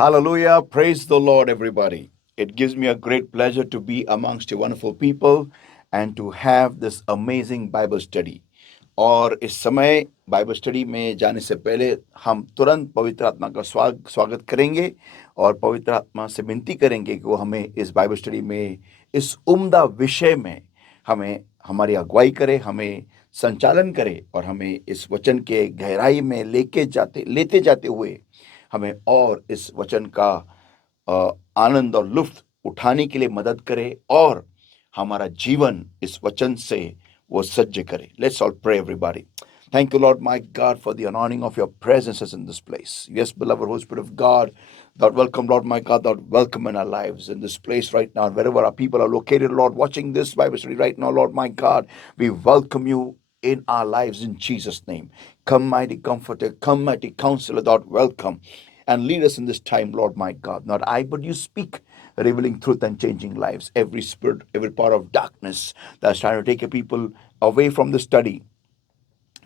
Hallelujah. Praise the Lord, everybody. It gives me a great pleasure to be amongst you wonderful people and to have this amazing Bible study. और इस समय Bible study में जाने से पहले हम तुरंत पवित्र आत्मा का स्वागत करेंगे और पवित्र आत्मा से विनती करेंगे कि वो हमें इस बाइबल स्टडी में इस उम्दा विषय में हमें हमारी अगुवाई करे, हमें संचालन करे और हमें इस वचन के गहराई में लेते जाते हुए हमें और इस वचन का आनंद और लुत्फ उठाने के लिए मदद करे और हमारा जीवन इस वचन से वो सज्ज करे. Let's all pray, everybody. Thank you, Lord, my God, for the anointing of your presences in this place. Yes, beloved Holy Spirit of God, thou welcome, Lord, my God, thou welcome in our lives in this place right now. Wherever our people are located, Lord, watching this Bible study right now, Lord, my God, we welcome you in our lives in Jesus' name. Come, mighty comforter, come, mighty counselor, thou welcome. And lead us in this time, Lord, my God. Not I, but you speak, revealing truth and changing lives. Every spirit, every power of darkness that's trying to take a people away from the study,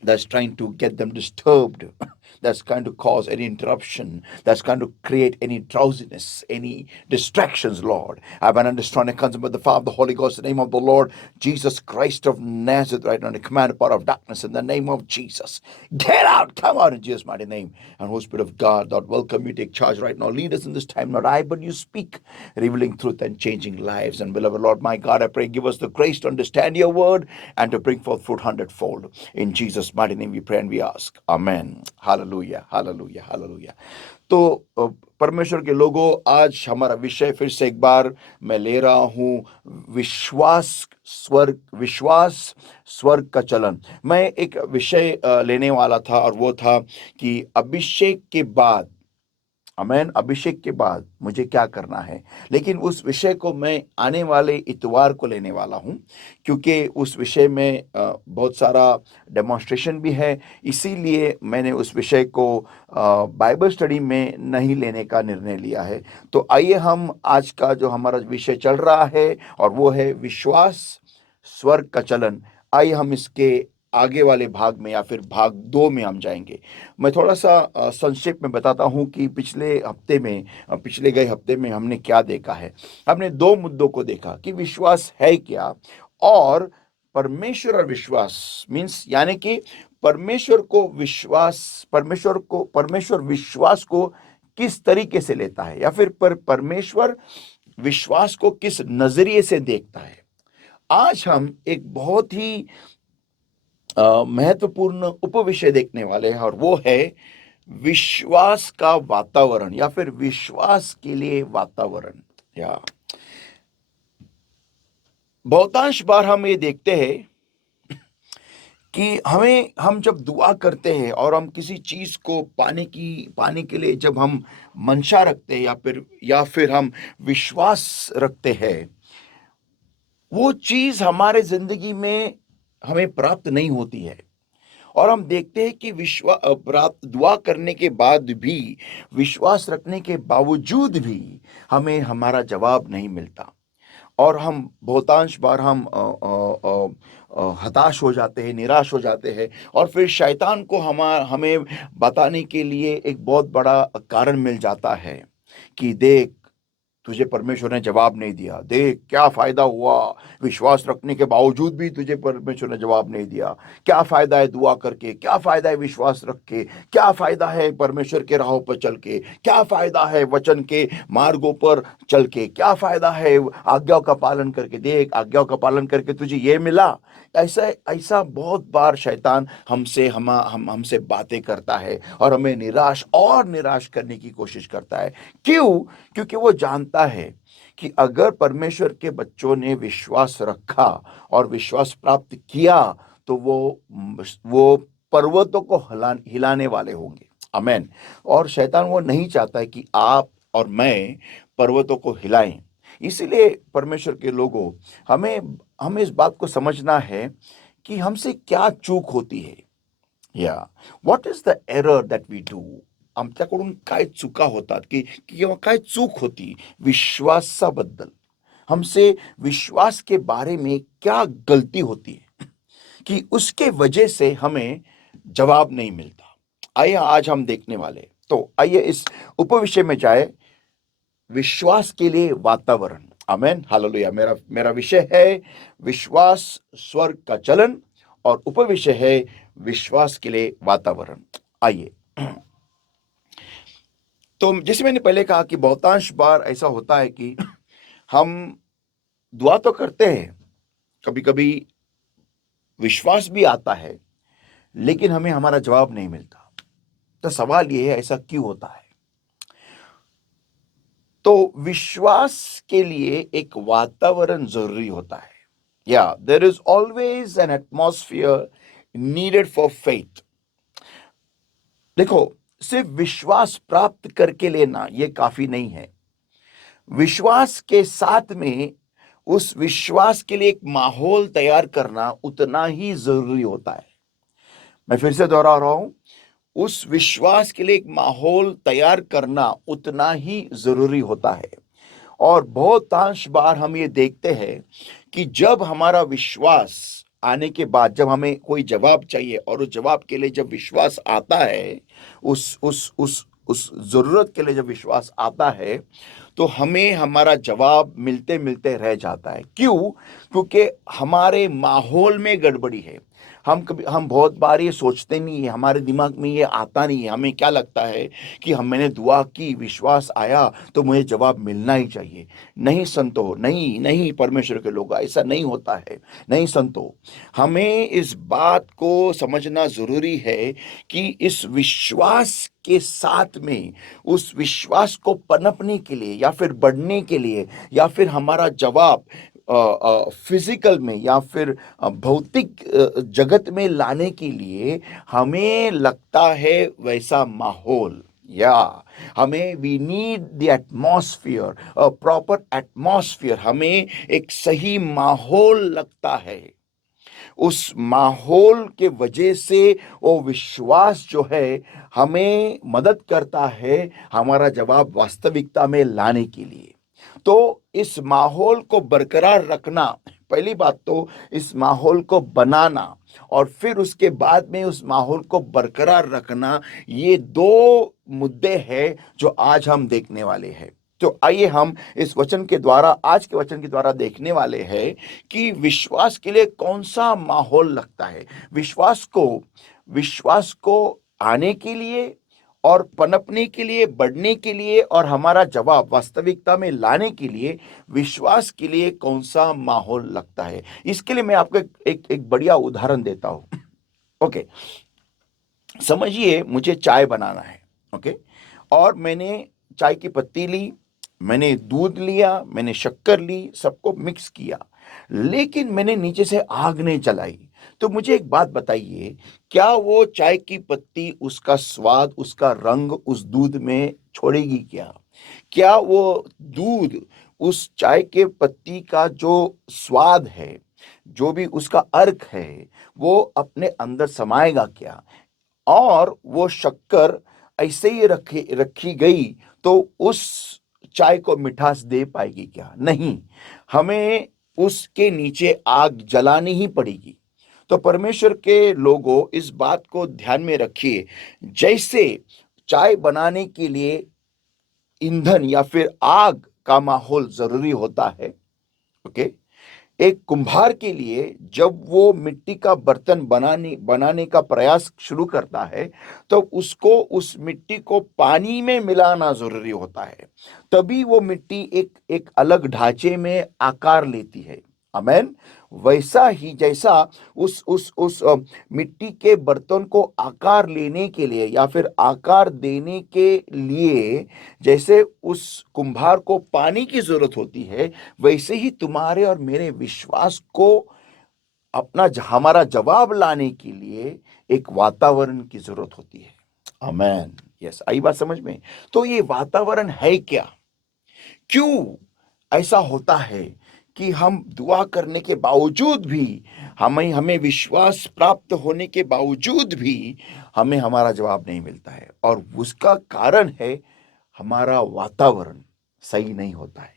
that's trying to get them disturbed, that's going to cause any interruption, that's going to create any drowsiness, any distractions, Lord. I have an understanding comes by the Father, the Holy Ghost, in the name of the Lord Jesus Christ of Nazareth, right now, the command of power of darkness, in the name of Jesus. Get out, come out in Jesus' mighty name. And Holy Spirit of God, Lord, welcome you, take charge right now. Lead us in this time, not I, but you speak, revealing truth and changing lives. And beloved Lord, my God, I pray, give us the grace to understand your word and to bring forth fruit hundredfold. In Jesus' mighty name we pray and we ask. Amen. Hallelujah, hallelujah, hallelujah. तो परमेश्वर के लोगों, आज हमारा विषय फिर से एक बार मैं ले रहा हूं, विश्वास स्वर्ग का चलन. मैं एक विषय लेने वाला था और वो था कि अभिषेक के बाद, अमेन, अभिषेक के बाद मुझे क्या करना है. लेकिन उस विषय को मैं आने वाले इतवार को लेने वाला हूं, क्योंकि उस विषय में बहुत सारा डेमोन्स्ट्रेशन भी है. इसीलिए मैंने उस विषय को बाइबल स्टडी में नहीं लेने का निर्णय लिया है. तो आइए हम आज का जो हमारा विषय चल रहा है और वो है विश्वास स्वर्ग का चलन, आइए हम इसके आगे वाले भाग में या फिर भाग 2 में हम जाएंगे. मैं थोड़ा सा संक्षेप में बताता हूं कि पिछले गए हफ्ते में हमने क्या देखा है. हमने 2 मुद्दों को देखा कि विश्वास है क्या और परमेश्वर और विश्वास मीन्स यानी कि परमेश्वर विश्वास को किस तरीके से लेता है या फिर परमेश्वर विश्वास को किस नजरिए से देखता है. आज हम एक बहुत ही महत्वपूर्ण उपविषय देखने वाले हैं और वो है विश्वास का वातावरण या फिर विश्वास के लिए वातावरण. या बहुतांश बार हम ये देखते हैं कि हम जब दुआ करते हैं और हम किसी चीज को पाने के लिए जब हम मंशा रखते हैं या फिर हम विश्वास रखते हैं, वो चीज हमारे जिंदगी में हमें प्राप्त नहीं होती है. और हम देखते हैं कि दुआ करने के बाद भी, विश्वास रखने के बावजूद भी हमें हमारा जवाब नहीं मिलता और हम बहुतांश बार हम हताश हो जाते हैं, निराश हो जाते हैं और फिर शैतान को हमें बताने के लिए एक बहुत बड़ा कारण मिल जाता है कि देख, तुझे परमेश्वर ने जवाब नहीं दिया. देख क्या फायदा हुआ, विश्वास रखने के बावजूद भी तुझे परमेश्वर ने जवाब नहीं दिया. क्या फायदा है दुआ करके, क्या फायदा है विश्वास रख के, क्या फायदा है परमेश्वर के राहों पर चल के, क्या फायदा है वचन के मार्गों पर चल के, क्या फायदा है आज्ञाओं का पालन करके. देख, आज्ञाओं का पालन करके तुझे ये मिला. ऐसा ऐसा बहुत बार शैतान हमसे बातें करता है और हमें निराश करने की कोशिश करता है. क्यों? क्योंकि वो जानता है कि अगर परमेश्वर के बच्चों ने विश्वास रखा और विश्वास प्राप्त किया तो वो पर्वतों को हिलाने वाले होंगे. आमेन. और शैतान वो नहीं चाहता है कि आप और मैं पर्वतों को हिलाएं. इसीलिए परमेश्वर के लोगों, हमें इस बात को समझना है कि हमसे क्या चूक होती है. या what is the error that we do. आमच्याकडून काय चुका होतात किंवा काय चूक होती विश्वासाबद्दल. हमसे विश्वास के बारे में क्या गलती होती है कि उसके वजह से हमें जवाब नहीं मिलता. आइए आज हम देखने वाले. तो आइए इस उपविषय में जाए विश्वास के लिए वातावरण। आमेन, हालेलुया। मेरा मेरा विषय है विश्वास स्वर्ग का चलन और उपविषय है विश्वास के लिए वातावरण। आइए, तो जैसे मैंने पहले कहा कि बहुतांश बार ऐसा होता है कि हम दुआ तो करते हैं, कभी कभी विश्वास भी आता है, लेकिन हमें हमारा जवाब नहीं मिलता। तो सवाल ये है, ऐसा क्यों होता है? तो विश्वास के लिए एक वातावरण जरूरी होता है। या there is always an atmosphere needed for faith. देखो, सिर्फ विश्वास प्राप्त करके लेना ये काफी नहीं है। विश्वास के साथ में उस विश्वास के लिए एक माहौल तैयार करना उतना ही जरूरी होता है। मैं फिर से दोहरा रहा हूं, उस विश्वास के लिए एक माहौल तैयार करना उतना ही जरूरी होता है। और बहुतांश बार हम ये देखते हैं कि जब हमारा विश्वास आने के बाद, जब हमें कोई जवाब चाहिए और उस जवाब के लिए जब विश्वास आता है, उस जरूरत के लिए जब विश्वास आता है, तो हमें हमारा जवाब मिलते मिलते रह जाता है। क्यों? क्योंकि हमारे माहौल में गड़बड़ी है। हम बहुत बार ये सोचते नहीं है, हमारे दिमाग में ये आता नहीं है। हमें क्या लगता है कि मैंने दुआ की, विश्वास आया, तो मुझे जवाब मिलना ही चाहिए। नहीं संतो, नहीं नहीं परमेश्वर के लोग, ऐसा नहीं होता है। नहीं संतो, हमें इस बात को समझना जरूरी है कि इस विश्वास के साथ में, उस विश्वास को पनपने के लिए या फिर बढ़ने के लिए या फिर हमारा जवाब फिजिकल में या फिर भौतिक जगत में लाने के लिए हमें लगता है वैसा माहौल, या हमें we need the atmosphere, proper atmosphere. हमें एक सही माहौल लगता है। उस माहौल के वजह से वो विश्वास जो है हमें मदद करता है हमारा जवाब वास्तविकता में लाने के लिए। तो इस माहौल को बरकरार रखना, पहली बात तो इस माहौल को बनाना, और फिर उसके बाद में उस माहौल को बरकरार रखना, ये दो मुद्दे हैं जो आज हम देखने वाले हैं। तो आइए हम इस वचन के द्वारा, आज के वचन के द्वारा देखने वाले हैं कि विश्वास के लिए कौन सा माहौल लगता है। विश्वास को आने के लिए और पनपने के लिए, बढ़ने के लिए और हमारा जवाब वास्तविकता में लाने के लिए विश्वास के लिए कौन सा माहौल लगता है। इसके लिए मैं आपको एक बढ़िया उदाहरण देता हूं। ओके, समझिए मुझे चाय बनाना है। ओके, और मैंने चाय की पत्ती ली, मैंने दूध लिया, मैंने शक्कर ली, सबको मिक्स किया, लेकिन मैंने नीचे से आग नहीं जलाई। तो मुझे एक बात बताइए, क्या वो चाय की पत्ती उसका स्वाद, उसका रंग उस दूध में छोड़ेगी क्या? क्या वो दूध उस चाय के पत्ती का जो स्वाद है, जो भी उसका अर्क है, वो अपने अंदर समाएगा क्या? और वो शक्कर ऐसे ही रखी रखी गई तो उस चाय को मिठास दे पाएगी क्या? नहीं, हमें उसके नीचे आग जलानी ही पड़ेगी। तो परमेश्वर के लोगों, इस बात को ध्यान में रखिए, जैसे चाय बनाने के लिए ईंधन या फिर आग का माहौल जरूरी होता है। ओके, एक कुम्हार के लिए जब वो मिट्टी का बर्तन बनाने बनाने का प्रयास शुरू करता है, तो उसको उस मिट्टी को पानी में मिलाना जरूरी होता है, तभी वो मिट्टी एक एक अलग ढांचे में आकार लेती है। अमेन। वैसा ही जैसा उस मिट्टी के बर्तन को आकार लेने के लिए या फिर आकार देने के लिए जैसे उस कुम्हार को पानी की जरूरत होती है, वैसे ही तुम्हारे और मेरे विश्वास को हमारा जवाब लाने के लिए एक वातावरण की जरूरत होती है। आमेन। यस, आई बात समझ में? तो ये वातावरण है क्या? क्यों ऐसा होता है कि हम दुआ करने के बावजूद भी, हमें हमें विश्वास प्राप्त होने के बावजूद भी हमें हमारा जवाब नहीं मिलता है? और उसका कारण है हमारा वातावरण सही नहीं होता है।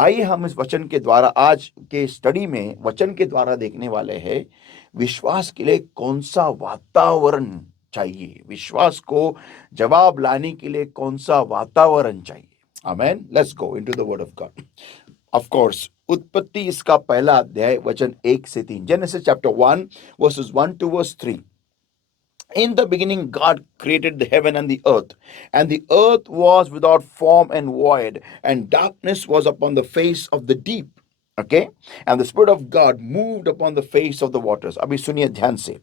आइए हम इस वचन के द्वारा, आज के स्टडी में वचन के द्वारा देखने वाले हैं विश्वास के लिए कौन सा वातावरण चाहिए, विश्वास को जवाब लाने के लिए कौन सा वातावरण चाहिए। Amen. Let's go into the word of God. Of course, उत्पत्ति इसका पहला अध्याय वचन 1 से 3, Genesis chapter 1 verses 1 to verse 3. In the beginning, God created the heaven and the earth was without form and void, and darkness was upon the face of the deep. Okay, and the Spirit of God moved upon the face of the waters. अभी सुनिए ध्यान से.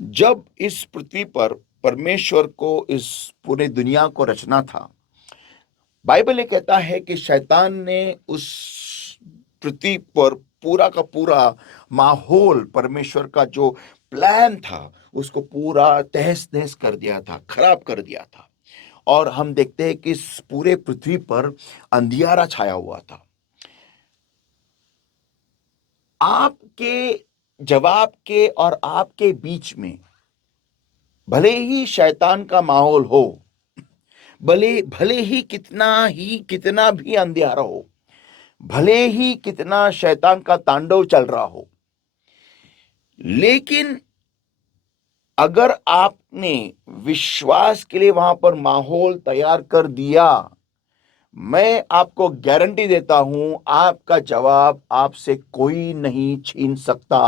जब इस पृथ्वी पर परमेश्वर को इस पूरे दुनिया को रचना था, बाइबल ये कहता है कि शैतान ने उस पृथ्वी पर पूरा का पूरा माहौल, परमेश्वर का जो प्लान था, उसको पूरा तहस नहस कर दिया था, खराब कर दिया था. और हम देखते हैं कि इस पूरे पृथ्वी पर अंधियारा छाया हुआ था. आपके जवाब के और आपके बीच में भले ही शैतान का माहौल हो, भले भले ही कितना भी अंधियारा हो, भले ही कितना शैतान का तांडव चल रहा हो, लेकिन अगर आपने विश्वास के लिए वहां पर माहौल तैयार कर दिया, मैं आपको गारंटी देता हूं, आपका जवाब आपसे कोई नहीं छीन सकता,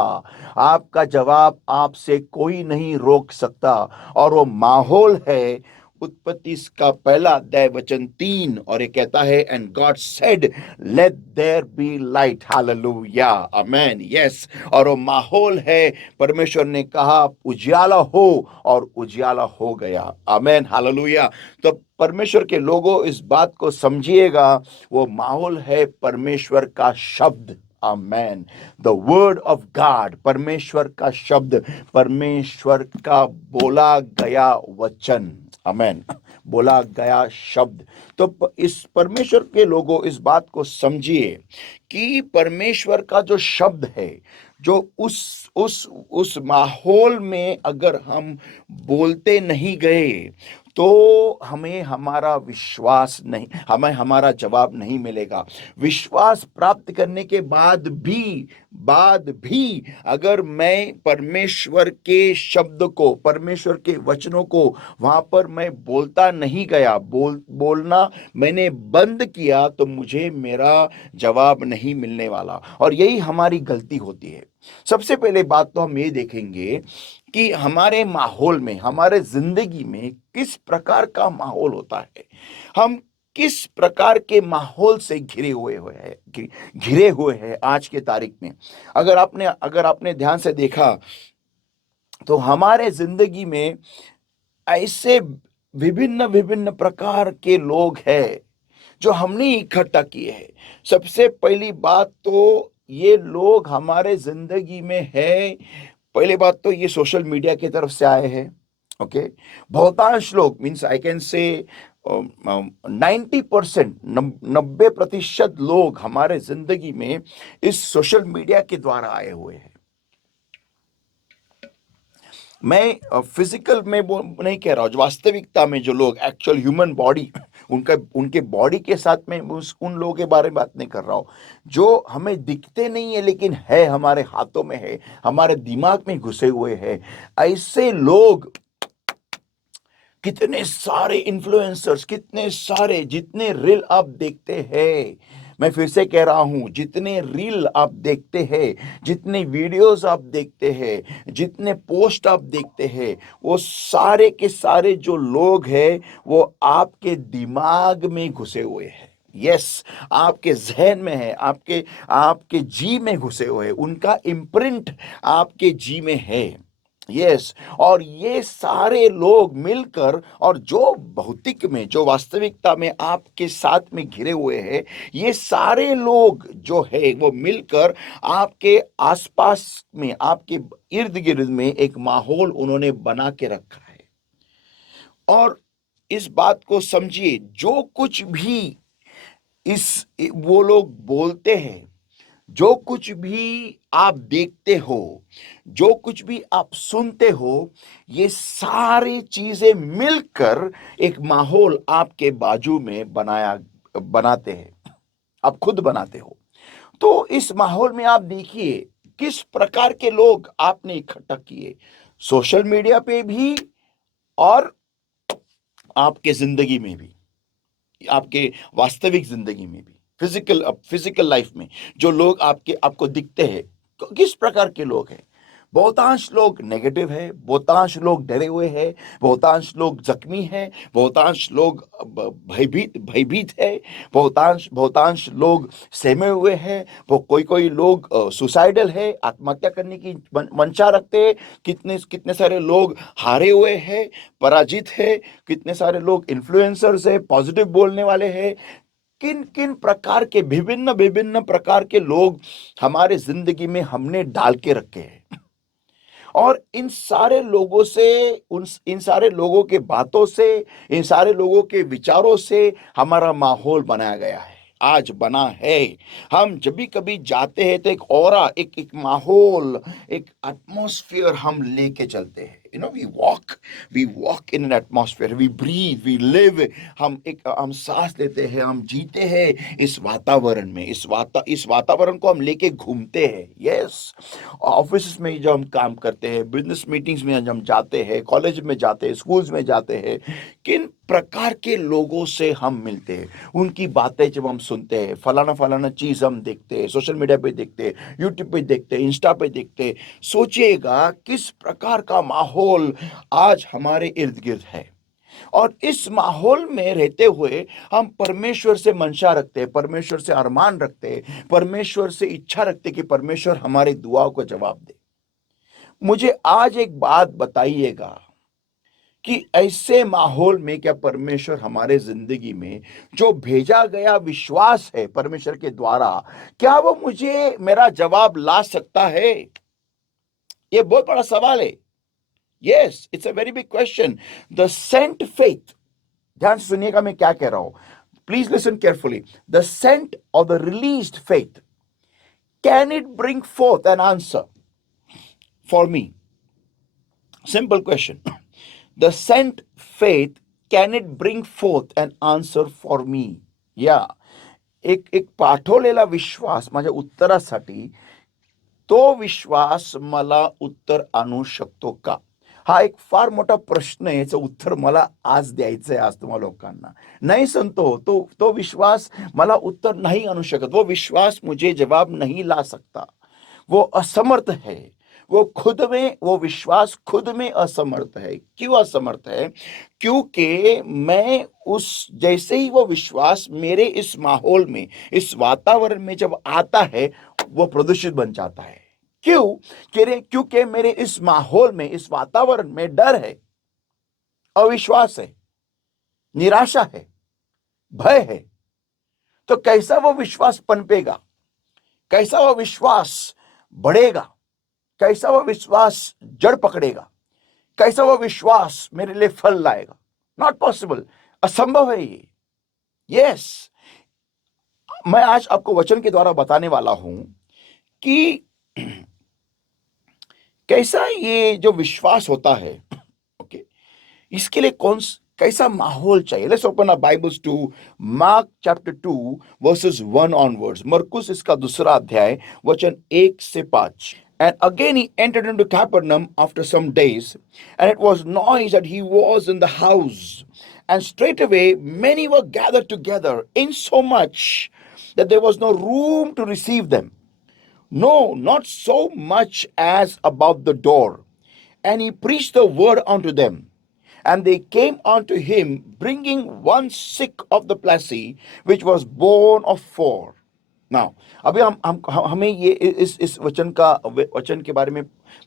आपका जवाब आपसे कोई नहीं रोक सकता. और वो माहौल है उत्पत्ति का पहला अध्याय वचन 3, और ये कहता है, and God said let there be light. Hallelujah, amen, yes. और वो माहौल है, परमेश्वर ने कहा उजियाला हो, और उजियाला हो गया. आमेन, हालेलुया. तो परमेश्वर के लोगों इस बात को समझिएगा, वो माहौल है परमेश्वर का शब्द. आमेन. द वर्ड ऑफ गॉड, परमेश्वर का शब्द, परमेश्वर का बोला गया वचन. आमेन, बोला गया शब्द. तो इस परमेश्वर के लोगों इस बात को समझिए कि परमेश्वर का जो शब्द है, जो उस माहौल में अगर हम बोलते नहीं गए, तो हमें हमारा विश्वास नहीं, हमें हमारा जवाब नहीं मिलेगा. विश्वास प्राप्त करने के बाद भी अगर मैं परमेश्वर के शब्द को, परमेश्वर के वचनों को वहां पर मैं बोलता नहीं गया, बोलना मैंने बंद किया, तो मुझे मेरा जवाब नहीं मिलने वाला. और यही हमारी गलती होती है. सबसे पहले बात तो हम ये देखेंगे कि हमारे माहौल में, हमारे जिंदगी में किस प्रकार का माहौल होता है. हम किस प्रकार के माहौल से घिरे हुए हैं आज के तारीख में. अगर आपने ध्यान से देखा, तो हमारे जिंदगी में ऐसे विभिन्न विभिन्न प्रकार के लोग हैं जो हमने इकट्ठा किए हैं. सबसे पहली बात तो ये लोग हमारे जिंदगी में है, पहले बात तो ये सोशल मीडिया की तरफ से आए हैं. ओके, बहुतांश लोग, मीन्स आई कैन से 90%, 90% लोग हमारे जिंदगी में इस सोशल मीडिया के द्वारा आए हुए हैं. मैं फिजिकल में नहीं कह रहा हूँ, वास्तविकता में जो लोग एक्चुअल ह्यूमन बॉडी, उनके बॉडी के साथ में उन लोगों के बारे में बात नहीं कर रहा हूँ, जो हमें दिखते नहीं है लेकिन है, हमारे हाथों में है, हमारे दिमाग में घुसे हुए हैं. ऐसे लोग, कितने सारे इन्फ्लुएंसर्स, कितने सारे, जितने रील आप देखते हैं, मैं फिर से कह रहा हूं, जितने रील आप देखते हैं, जितने वीडियोस आप देखते हैं, जितने पोस्ट आप देखते हैं, वो सारे के सारे जो लोग हैं, वो आपके दिमाग में घुसे हुए हैं. यस, आपके जहन में है, आपके आपके जी में घुसे हुए हैं, उनका इम्प्रिंट आपके जी में है. यस, और ये सारे लोग मिलकर, और जो भौतिक में, जो वास्तविकता में आपके साथ में घिरे हुए हैं, ये सारे लोग जो है वो मिलकर आपके आसपास में, आपके इर्द गिर्द में एक माहौल उन्होंने बना के रखा है. और इस बात को समझिए, जो कुछ भी वो लोग बोलते हैं, जो कुछ भी आप देखते हो, जो कुछ भी आप सुनते हो, ये सारी चीजें मिलकर एक माहौल आपके बाजू में बनाते हैं, आप खुद बनाते हो. तो इस माहौल में आप देखिए किस प्रकार के लोग आपने इकट्ठा किए, सोशल मीडिया पे भी और आपके जिंदगी में भी. आपके वास्तविक जिंदगी में भी, फिजिकल लाइफ में जो लोग आपको दिखते हैं, किस प्रकार के लोग हैं? बहुतांश लोग नेगेटिव है, बहुतांश लोग डरे हुए हैं, बहुतांश लोग जख्मी हैं, बहुतांश लोग भयभीत भयभीत है, बहुतांश बहुतांश लोग सहमे हुए हैं, वो कोई कोई लोग सुसाइडल है, आत्महत्या करने की मंशा रखते हैं, कितने कितने सारे लोग हारे हुए हैं, पराजित है, कितने सारे लोग इन्फ्लुएंसर्स है, पॉजिटिव बोलने वाले हैं। किन किन प्रकार के विभिन्न विभिन्न प्रकार के लोग हमारे जिंदगी में हमने डाल के रखे हैं, और इन सारे लोगों से, इन सारे लोगों के बातों से, इन सारे लोगों के विचारों से हमारा माहौल बनाया गया है, आज बना है। हम जब भी कभी जाते हैं तो एक ऑरा, एक माहौल, एक एटमॉस्फेयर हम लेके चलते हैं। We walk in an atmosphere, we breathe, we live. हम सांस लेते हैं, हम जीते हैं इस वातावरण में, इस वातावरण को हम लेके घूमते हैं। यस, ऑफिस में जब हम काम करते हैं, बिजनेस मीटिंग्स में जब हम जाते हैं, कॉलेज में जाते हैं, स्कूल्स में जाते हैं, किन प्रकार के लोगों से हम मिलते हैं, उनकी बातें जब हम सुनते हैं, फलाना फलाना चीज हम देखते हैं, सोशल मीडिया पे देखते हैं, यूट्यूब पे देखते हैं, इंस्टा पे देखते हैं, सोचिएगा किस प्रकार का माहौल आज हमारे इर्द गिर्द है। और इस माहौल में रहते हुए हम परमेश्वर से मंशा रखते हैं, परमेश्वर से अरमान रखते हैं, परमेश्वर से इच्छा रखते हैं कि परमेश्वर हमारे दुआओं को जवाब दे। मुझे आज एक बात बताइएगा कि ऐसे माहौल में क्या परमेश्वर हमारे जिंदगी में जो भेजा गया विश्वास है परमेश्वर के द्वारा, क्या वो मुझे मेरा जवाब ला सकता है? ये बहुत बड़ा सवाल है। Yes, it's a very big question. The sent faith, ध्यान से सुनिएगा मैं क्या कह रहा हूं, please listen carefully. The sent और the released faith, can it bring forth an answer for me? Simple question. The sent faith, can it bring forth an answer for me? या एक पाठवलेला विश्वास माझ्या उत्तरासाठी, तो विश्वास मला उत्तर आणू शकतो का? हा एक फार मोठा प्रश्न आहे, याचं उत्तर मला आज द्यायचं आहे, आज तुम्हाला लोकांना। नहीं संतो, तो विश्वास मला उत्तर नहीं आणू शकत, वो विश्वास मुझे जवाब नहीं ला सकता, वो असमर्थ है, वो विश्वास खुद में असमर्थ है। क्यों असमर्थ है? क्योंकि मैं उस जैसे ही वो विश्वास मेरे इस माहौल में, इस वातावरण में जब आता है, वो प्रदूषित बन जाता है। क्यों? क्योंकि मेरे इस माहौल में, इस वातावरण में डर है, अविश्वास है, निराशा है, भय है। तो कैसा वो विश्वास पनपेगा? कैसा वो विश्वास बढ़ेगा? कैसा वो विश्वास जड़ पकड़ेगा? कैसा वो विश्वास मेरे लिए फल लाएगा? नॉट पॉसिबल, असंभव है ये। यस, मैं आज आपको वचन के द्वारा बताने वाला हूं कि कैसा ये जो विश्वास होता है, ओके, इसके लिए कैसा माहौल चाहिए। Let's open our Bibles to Mark chapter 2 verses 1 onwards. मरकुस इसका दूसरा अध्याय वचन 1 से 5। And again he entered into Capernaum after some days, and it was noised that he was in the house. And straightway many were gathered together, insomuch that there was no room to receive them. No, not so much as about the door. And he preached the word unto them. And they came unto him, bringing one sick of the palsy, which was born of 4. Now अभी हमें ये इस वचन के बारे में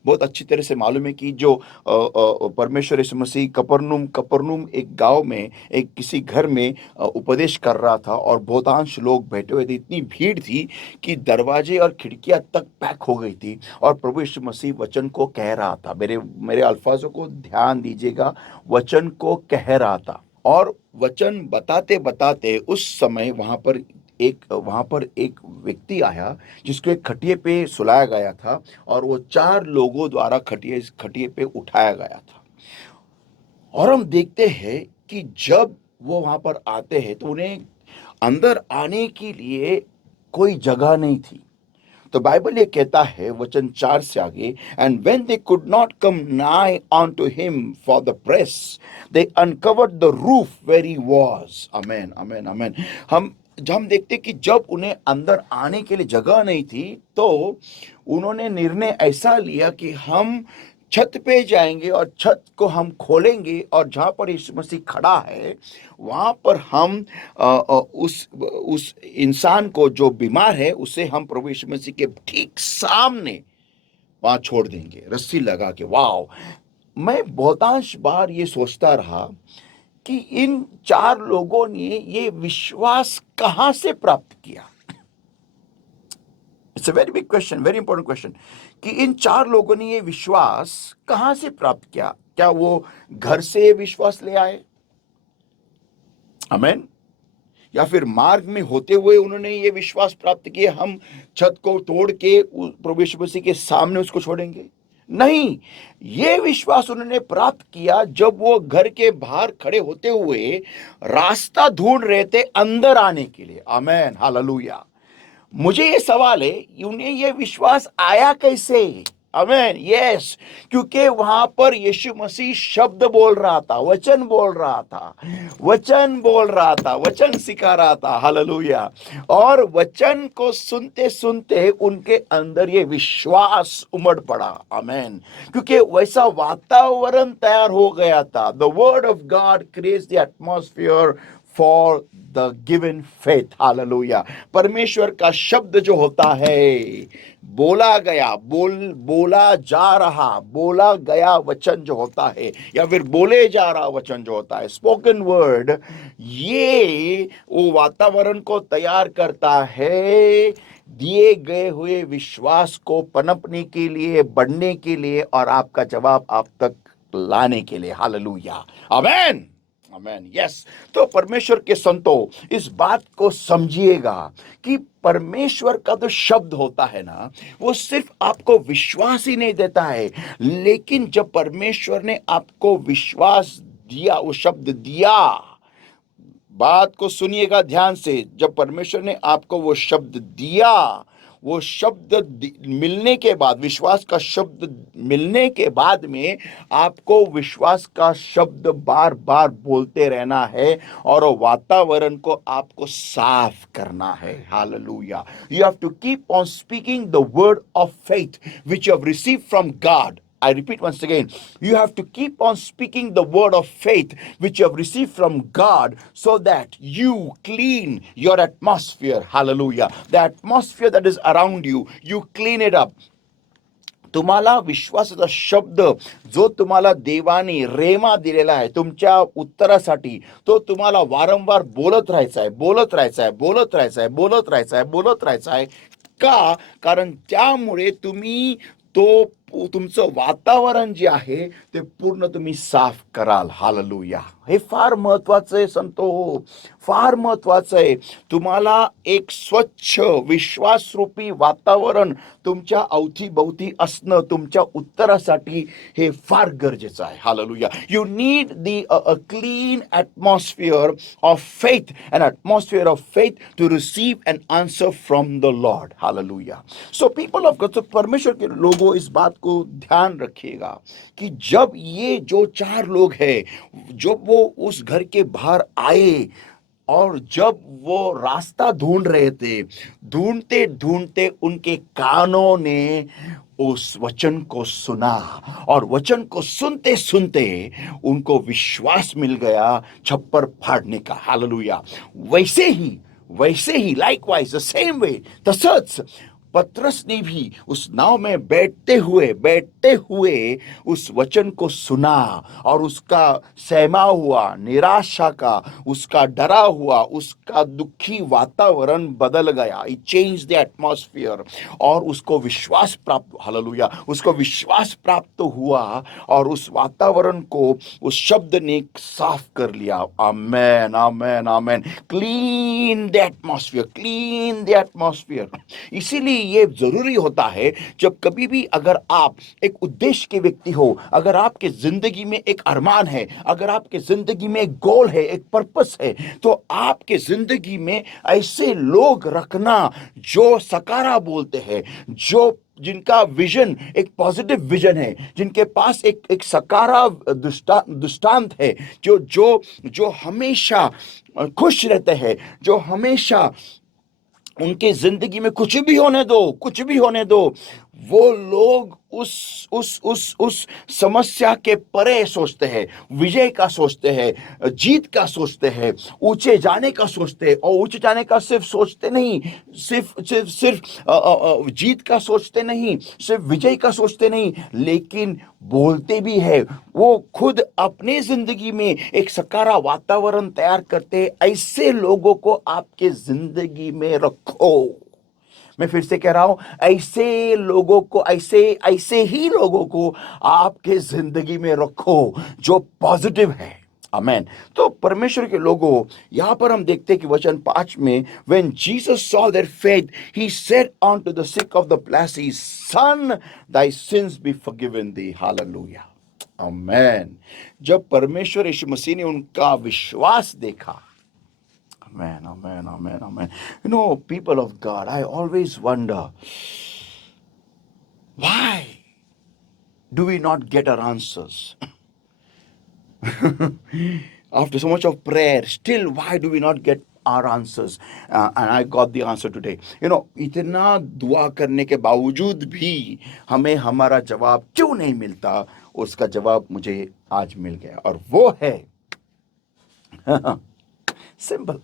बहुत अच्छी तरह से मालूम है कि जो परमेश्वर यीशु मसीह कपरनूम एक गांव में, एक किसी घर में उपदेश कर रहा था, और बहुतांश लोग बैठे हुए थे, इतनी भीड़ थी कि दरवाजे और खिड़कियां तक पैक हो गई थी, और प्रभु यीशु मसीह वचन को कह रहा था। मेरे अल्फाजों को ध्यान दीजिएगा, वचन को कह रहा था। और वचन बताते बताते उस समय वहां पर एक व्यक्ति आया, जिसको एक खटिए पे सुलाया गया था, और वो 4 लोगों द्वारा खटिए पे उठाया गया था। और हम देखते हैं कि जब वो वहां पर आते हैं तो उन्हें अंदर आने के लिए कोई जगह नहीं थी। तो बाइबल ये कहता है वचन 4 से आगे, and when they could not come nigh on to him for the press, they uncovered the roof where he was. Amen, amen, amen. हम देखते कि जब उन्हें अंदर आने के लिए जगह नहीं थी, तो उन्होंने निर्णय ऐसा लिया कि हम छत पे जाएंगे और छत को हम खोलेंगे, और जहां पर यीशु मसीह खड़ा है वहां पर हम उस इंसान को जो बीमार है उसे हम प्रभु यीशु मसीह के ठीक सामने वहां छोड़ देंगे, रस्सी लगा के। वाओ! मैं बहुतांश बार ये सोचता रहा कि इन 4 लोगों ने ये विश्वास कहां से प्राप्त किया। It's a very big question, very important question, कि इन 4 लोगों ने ये विश्वास कहां से प्राप्त किया। क्या वो घर से ये विश्वास ले आए? आमेन। या फिर मार्ग में होते हुए उन्होंने ये विश्वास प्राप्त किया, हम छत को तोड़ के प्रभु यीशु मसीह के सामने उसको छोड़ेंगे? नहीं, ये विश्वास उन्होंने प्राप्त किया जब वो घर के बाहर खड़े होते हुए रास्ता ढूंढ रहे थे अंदर आने के लिए। आमेन, हालेलुया। मुझे ये सवाल है, उन्हें ये विश्वास आया कैसे? आमेन, यस, क्योंकि वहां पर यीशु मसीह शब्द बोल रहा था, वचन बोल रहा था, वचन बोल रहा था, वचन सिखा रहा था। हालेलुया। और वचन को सुनते सुनते उनके अंदर ये विश्वास उमड़ पड़ा। आमेन, क्योंकि वैसा वातावरण तैयार हो गया था। The word of God creates the atmosphere for the given faith. Hallelujah. परमेश्वर का शब्द जो होता है, बोला गया, बोला जा रहा, बोला गया वचन जो होता है, या फिर बोले जा रहा वचन जो होता है, स्पोकन वर्ड, ये वो वातावरण को तैयार करता है दिए गए हुए विश्वास को पनपने के लिए, बढ़ने के लिए, और आपका जवाब आप तक लाने के लिए। हालेलुया, आमेन, आमेन, यस। तो परमेश्वर के संतों, इस बात को समझिएगा कि परमेश्वर का जो शब्द होता है ना, वो सिर्फ आपको विश्वास ही नहीं देता है, लेकिन जब परमेश्वर ने आपको विश्वास दिया, वो शब्द दिया, बात को सुनिएगा ध्यान से, जब परमेश्वर ने आपको वो शब्द दिया, वो शब्द मिलने के बाद, विश्वास का शब्द मिलने के बाद में आपको विश्वास का शब्द बार बार बोलते रहना है, और वातावरण को आपको साफ करना है। Hallelujah. You have to keep on speaking the word of faith which you have received from God. I repeat once again, you have to keep on speaking the word of faith which you have received from God, so that you clean your atmosphere. Hallelujah. The atmosphere that is around you, you clean it up. तुम्हाला विश्वासाचा शब्द जो तुम्हाला देवाने रेमा दिलेला आहे तुमच्या उत्तरासाठी, तो तुम्हाला वारंवार बोलत राहायचा आहे, बोलत राहायचा आहे, बोलत राहायचा आहे, बोलत राहायचा आहे, बोलत राहायचा आहे। का? कारण त्यामुळे तुम्ही तुमचं वातावरण जे आहे ते पूर्ण तुम्ही साफ कराल। हालेलुया। हे फार महत्वाचं आहे संतो, फार महत्वाचं आहे। तुम्हाला एक स्वच्छ विश्वासरूपी वातावरण तुमच्या अवतीभोवती असणं तुमच्या उत्तरासाठी हे फार गरजेचं आहे। Hallelujah. You need a clean atmosphere of faith, an atmosphere of faith to receive an answer from the Lord. Hallelujah. So people of God, परमेश्वर के लोगों, इस बात को ध्यान रखिएगा कि जब ये जो 4 लोग हैं, जब वो उस घर के बाहर आए और जब वो रास्ता ढूंढ रहे थे, ढूंढते ढूंढते उनके कानों ने उस वचन को सुना, और वचन को सुनते सुनते उनको विश्वास मिल गया छप्पर फाड़ने का। हालेलुया। वैसे ही लाइकवाइज द सेम वे, तसंच पतरस ने भी उस नाव में बैठते हुए उस वचन को सुना, और उसका सहमा हुआ निराशा का, उसका डरा हुआ, उसका दुखी वातावरण बदल गया। इट चेंज द एटमॉस्फियर, और उसको विश्वास प्राप्त, हालेलुया, उसको विश्वास प्राप्त हुआ, और उस वातावरण को उस शब्द ने साफ कर लिया। Amen, amen, amen. Clean the atmosphere, clean the atmosphere. इसीलिए ये जरूरी होता है, जब कभी भी अगर आप एक उद्देश्य के व्यक्ति हो, अगर आपके जिंदगी में एक अरमान है, अगर आपके जिंदगी में एक गोल है, एक पर्पस है, तो आपके जिंदगी में ऐसे लोग रखना जो सकारा बोलते हैं, जो जिनका विजन एक पॉजिटिव विजन है, जिनके पास एक एक सकारा दृष्टांत है, जो जो जो हमेशा खुश रहते हैं, जो हमेशा उनके जिंदगी में कुछ भी होने दो, कुछ भी होने दो, वो लोग उस समस्या के परे सोचते हैं, विजय का सोचते हैं, जीत का सोचते हैं, ऊंचे जाने का सोचते हैं। और ऊंचे जाने का सिर्फ सोचते नहीं, सिर्फ जीत का सोचते नहीं, सिर्फ विजय का सोचते नहीं, लेकिन बोलते भी है। वो खुद अपने जिंदगी में एक सकारा वातावरण तैयार करते हैं। ऐसे लोगों को आपके जिंदगी में रखो। मैं फिर से कह रहा हूं, ऐसे लोगों को, ऐसे ऐसे ही लोगों को आपके जिंदगी में रखो जो पॉजिटिव है। आमेन। तो परमेश्वर के लोगों, यहां पर हम देखते हैं कि वचन 5 में, when Jesus saw their faith, he said unto the sick of the palsy, son, thy sins be forgiven thee. Hallelujah. आमेन। जब परमेश्वर यीशु मसीह ने उनका विश्वास देखा, amen, amen, amen, amen. You know, people of God, I always wonder, why do we not get our answers? After so much of prayer, still why do we not get our answers? And I got the answer today. You know, इतना दुआ करने के बावजूद भी हमें हमारा जवाब क्यों नहीं मिलता, उसका जवाब मुझे आज मिल गया, और वो है सिंपल,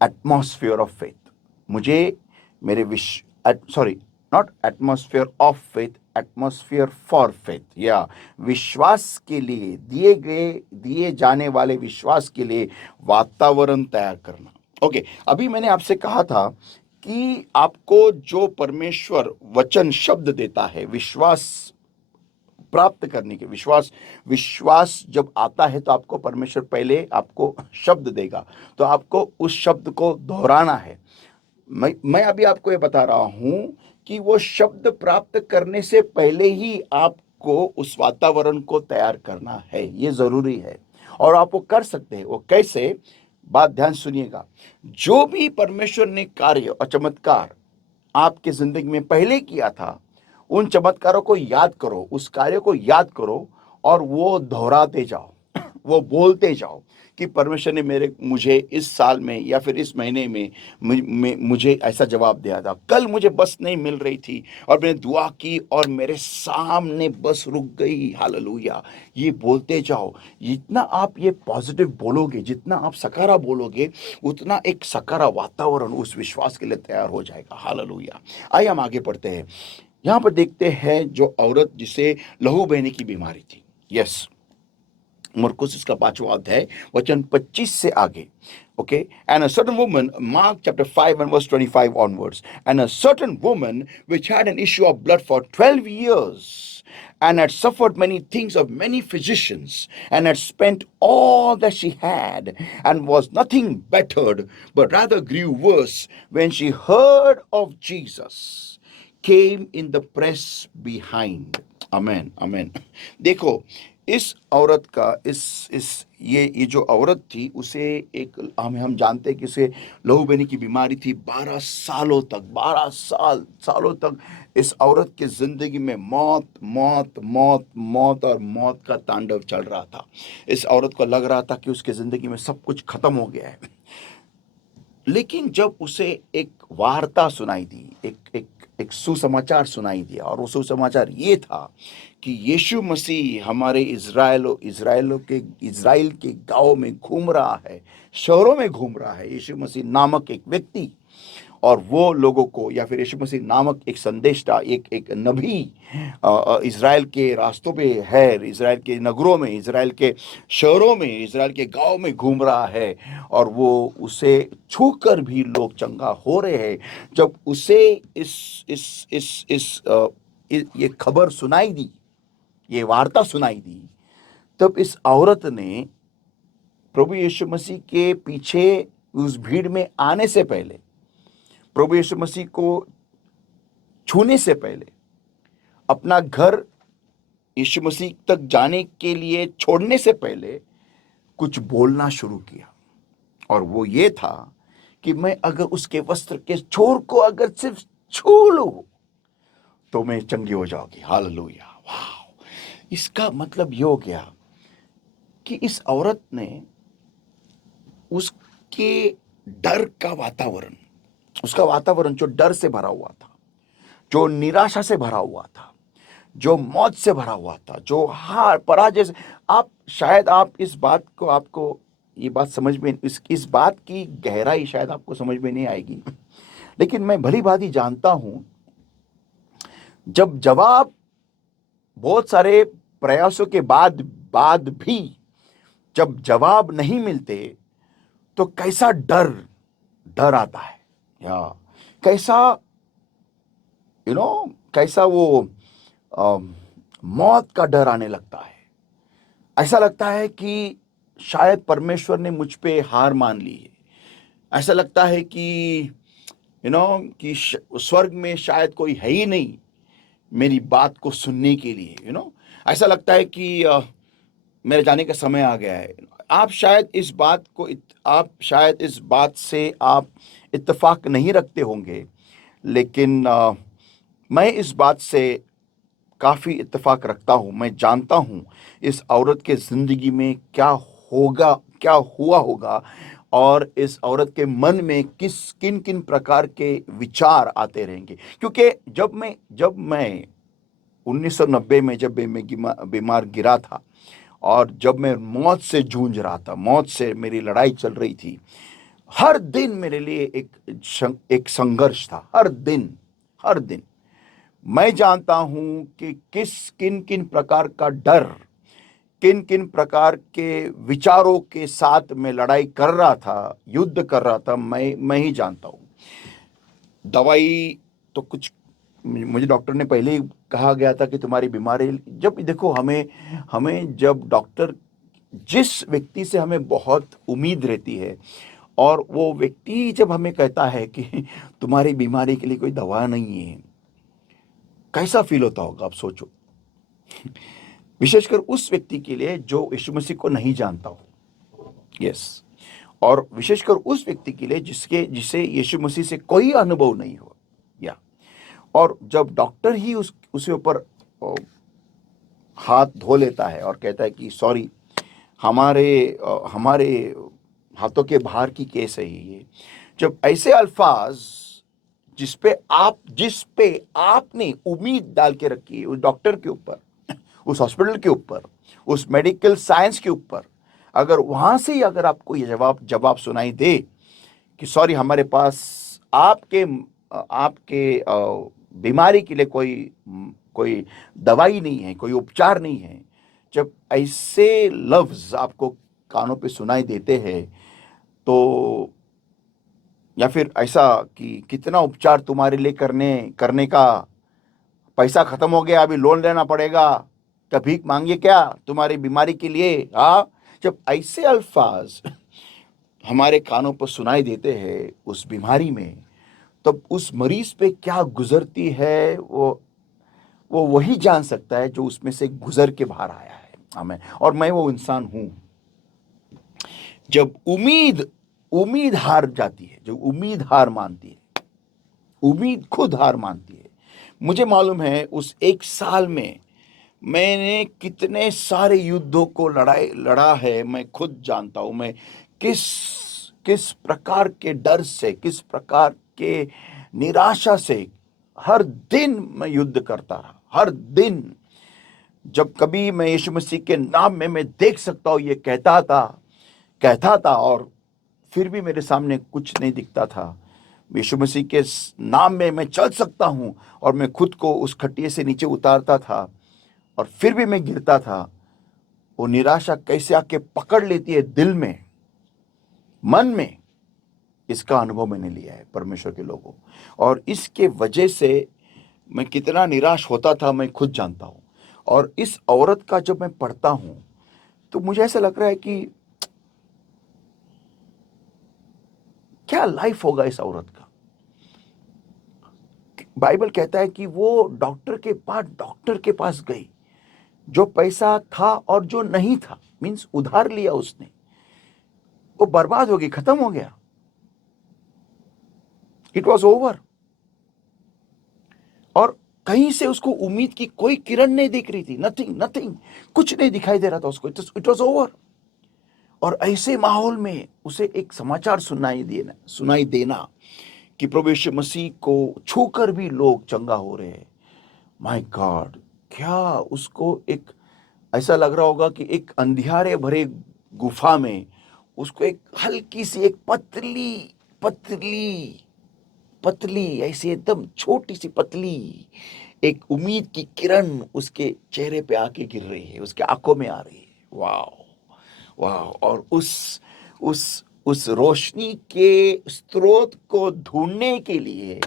एटमॉस्फेयर ऑफ फेथ। मुझे मेरे sorry, not atmosphere of faith, atmosphere for faith, या विश्वास के लिए दिए जाने वाले विश्वास के लिए वातावरण तैयार करना। ओके, अभी मैंने आपसे कहा था कि आपको जो परमेश्वर वचन शब्द देता है विश्वास प्राप्त करने के, विश्वास जब आता है तो आपको परमेश्वर पहले आपको शब्द देगा, तो आपको उस शब्द को दोहराना है। मैं अभी आपको ये बता रहा हूं कि वो शब्द प्राप्त करने से पहले ही आपको उस वातावरण को तैयार करना है, ये जरूरी है। और आप वो कर सकते हैं। वो कैसे? बात ध्यान सुनिएगा। जो भी परमेश्वर ने कार्य और चमत्कार आपके जिंदगी में पहले किया था, उन चमत्कारों को याद करो, उस कार्य को याद करो, और वो दोहराते जाओ, वो बोलते जाओ कि परमेश्वर ने मुझे इस साल में या फिर इस महीने में मुझे ऐसा जवाब दिया था, कल मुझे बस नहीं मिल रही थी और मैंने दुआ की और मेरे सामने बस रुक गई। हालेलुया। ये बोलते जाओ। जितना आप ये पॉजिटिव बोलोगे, जितना आप सकारा बोलोगे, उतना एक सकारा वातावरण उस विश्वास के लिए तैयार हो जाएगा। हालेलुया। आइए हम आगे पढ़ते हैं। यहां पर देखते हैं जो औरत जिसे लहू बहने की बीमारी थी। यस, मरकुस इसका 5वां अध्याय वचन 25 से आगे। Okay, and a certain woman, Mark chapter 5 and verse 25 onwards, and a certain woman which had an issue of blood for 12 years and had suffered many things of many physicians and had spent all that she had and was nothing bettered but rather grew worse, when she heard of Jesus, came in the press behind. Amen, amen. देखो, इस औरत का इस ये जो औरत थी, उसे एक हम जानते हैं कि उसे लहू बहने की बीमारी थी। 12 सालों तक, 12 सालों तक इस औरत के जिंदगी में मौत मौत मौत मौत और मौत का तांडव चल रहा था। इस औरत को लग रहा था कि उसके जिंदगी में सब कुछ खत्म हो गया है। लेकिन जब उसे एक वार्ता सुनाई दी, एक सुसमाचार सुनाई दिया, और वो सुसमाचार ये था कि यीशु मसीह हमारे इज़राइल के गांव में घूम रहा है, शहरों में घूम रहा है। यीशु मसीह नामक एक व्यक्ति, और वो लोगों को, या फिर यीशु मसीह नामक एक संदेशता, एक नबी इज़राइल के रास्तों पे है, इज़राइल के नगरों में, इज़राइल के शहरों में, इज़राइल के गांव में घूम रहा है, और वो उसे छूकर भी लोग चंगा हो रहे हैं। जब उसे ये खबर सुनाई दी, ये वार्ता सुनाई दी, तब इस औरत ने प्रभु यीशु मसीह के पीछे उस भीड़ में आने से पहले प्रभु यीशु मसीह को छूने से पहले, अपना घर यीशु मसीह तक जाने के लिए छोड़ने से पहले कुछ बोलना शुरू किया। और वो ये था कि मैं अगर उसके वस्त्र के छोर को अगर सिर्फ छू लूं तो मैं चंगी हो जाऊंगी। हालेलुया, वाह। इसका मतलब ये हो गया कि इस औरत ने उसके डर का वातावरण, उसका वातावरण जो डर से भरा हुआ था, जो निराशा से भरा हुआ था, जो मौत से भरा हुआ था, जो हार पराजय से, आप शायद आप इस बात को, आपको ये बात समझ में, इस बात की गहराई शायद आपको समझ में नहीं आएगी, लेकिन मैं भली भांति जानता हूं, जब जवाब बहुत सारे प्रयासों के बाद बाद भी जब जवाब नहीं मिलते तो कैसा डर डर आता है, या कैसा कैसा वो मौत का डर आने लगता है। ऐसा लगता है कि शायद परमेश्वर ने मुझ पे हार मान ली है। ऐसा लगता है कि कि स्वर्ग में शायद कोई है ही नहीं मेरी बात को सुनने के लिए। ऐसा लगता है कि मेरे जाने का समय आ गया है। आप शायद इस बात से आप इत्तेफाक नहीं रखते होंगे, लेकिन मैं इस बात से काफ़ी इत्तेफाक रखता हूँ। मैं जानता हूँ इस औरत के ज़िंदगी में क्या होगा, क्या हुआ होगा, और इस औरत के मन में किन किन प्रकार के विचार आते रहेंगे। क्योंकि जब मैं 1990 में जब मैं बीमार गिरा था, और जब मैं मौत से जूझ रहा था, मौत से मेरी लड़ाई चल रही थी, हर दिन मेरे लिए एक संघर्ष था। हर दिन मैं जानता हूं कि किन किन प्रकार का डर, किन किन प्रकार के विचारों के साथ मैं लड़ाई कर रहा था, युद्ध कर रहा था। मैं ही जानता हूं। दवाई तो कुछ, मुझे डॉक्टर ने पहले ही कहा गया था कि तुम्हारी बीमारी, जब देखो हमें हमें जब डॉक्टर, जिस व्यक्ति से हमें बहुत उम्मीद रहती है, और वो व्यक्ति जब हमें कहता है कि तुम्हारी बीमारी के लिए कोई दवा नहीं है, कैसा फील होता होगा आप सोचो। विशेषकर उस व्यक्ति के लिए जो यीशु मसीह को नहीं जानता हो। यस। और विशेषकर उस व्यक्ति के लिए जिसे यीशु मसीह से कोई अनुभव नहीं हो। या और जब डॉक्टर ही उसके ऊपर हाथ धो लेता है और कहता है कि सॉरी, हमारे हाथों के बाहर की केस है ये, जब ऐसे अल्फाज जिस पे आपने उम्मीद डाल के रखी है, उस डॉक्टर के ऊपर, उस हॉस्पिटल के ऊपर, उस मेडिकल साइंस के ऊपर, अगर वहां से ही अगर आपको ये जवाब सुनाई दे कि सॉरी, हमारे पास आपके आपके बीमारी के लिए कोई दवाई नहीं है, कोई उपचार नहीं है, जब ऐसे लफ्ज आपको कानों पे सुनाई देते हैं, तो या फिर ऐसा कि कितना उपचार तुम्हारे लिए करने करने का पैसा खत्म हो गया, अभी लोन लेना पड़ेगा, क्या भीख मांगिए क्या तुम्हारी बीमारी के लिए। हाँ, जब ऐसे अल्फाज हमारे कानों पर सुनाई देते हैं उस बीमारी में, तब उस मरीज पे क्या गुजरती है, वो वही जान सकता है जो उसमें से गुजर के बाहर आया है। हमें, और मैं वो इंसान हूं। जब उम्मीद हार जाती है, जब उम्मीद हार मानती है, उम्मीद खुद हार मानती है। मुझे मालूम है उस एक साल में मैंने कितने सारे युद्धों को लड़ा है। मैं खुद जानता हूं मैं किस किस प्रकार के डर से, किस प्रकार के निराशा से हर दिन मैं युद्ध करता रहा। हर दिन जब कभी मैं यीशु मसीह के नाम में मैं देख सकता हूं ये कहता था, और फिर भी मेरे सामने कुछ नहीं दिखता था। यीशु मसीह के नाम में मैं चल सकता हूं, और मैं खुद को उस खटिये से नीचे उतारता था, और फिर भी मैं गिरता था। वो निराशा कैसे आके पकड़ लेती है दिल में, मन में, इसका अनुभव मैंने लिया है परमेश्वर के लोगों। और इसके वजह से मैं कितना निराश होता था मैं खुद जानता हूं। और इस औरत का जब मैं पढ़ता हूं तो मुझे ऐसा लग रहा है कि क्या लाइफ होगा इस औरत का। बाइबल कहता है कि वो डॉक्टर के पास गई, जो पैसा था और जो नहीं था, मीन्स उधार लिया उसने, वो बर्बाद हो गई, खत्म हो गया, इट वॉज ओवर। और कहीं से उसको उम्मीद की कोई किरण नहीं दिख रही थी, नथिंग नथिंग, कुछ नहीं दिखाई दे रहा था उसको, इट वॉज ओवर। और ऐसे माहौल में उसे एक समाचार सुनाई देना कि प्रभु यीशु मसीह को छूकर भी लोग चंगा हो रहे हैं। माय गॉड, क्या उसको एक ऐसा लग रहा होगा कि एक अंधियारे भरे गुफा में उसको एक हल्की सी, एक पतली पतली पतली, ऐसी एकदम छोटी सी पतली एक उम्मीद की किरण उसके चेहरे पे आके गिर रही है, उसके आंखों में आ रही है। वाह, वाह। और उस रोशनी के स्रोत को ढूंढने के लिए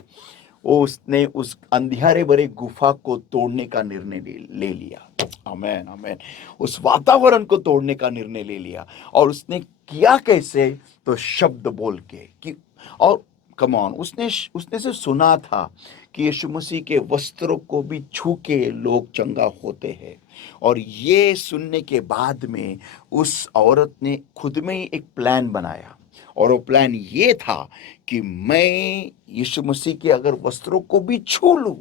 उसने उस अंधियारे भरे गुफा को तोड़ने का निर्णय ले लिया। आमेन, आमेन। उस वातावरण को तोड़ने का निर्णय ले लिया। और उसने किया कैसे? तो शब्द बोल के कि, और कम ऑन, उसने से सुना था कि यीशु मसीह के वस्त्रों को भी छू के लोग चंगा होते हैं। और ये सुनने के बाद में उस औरत ने खुद में ही एक प्लान बनाया। और वो प्लान ये था कि मैं यीशु मसीह के अगर वस्त्रों को भी छू लूं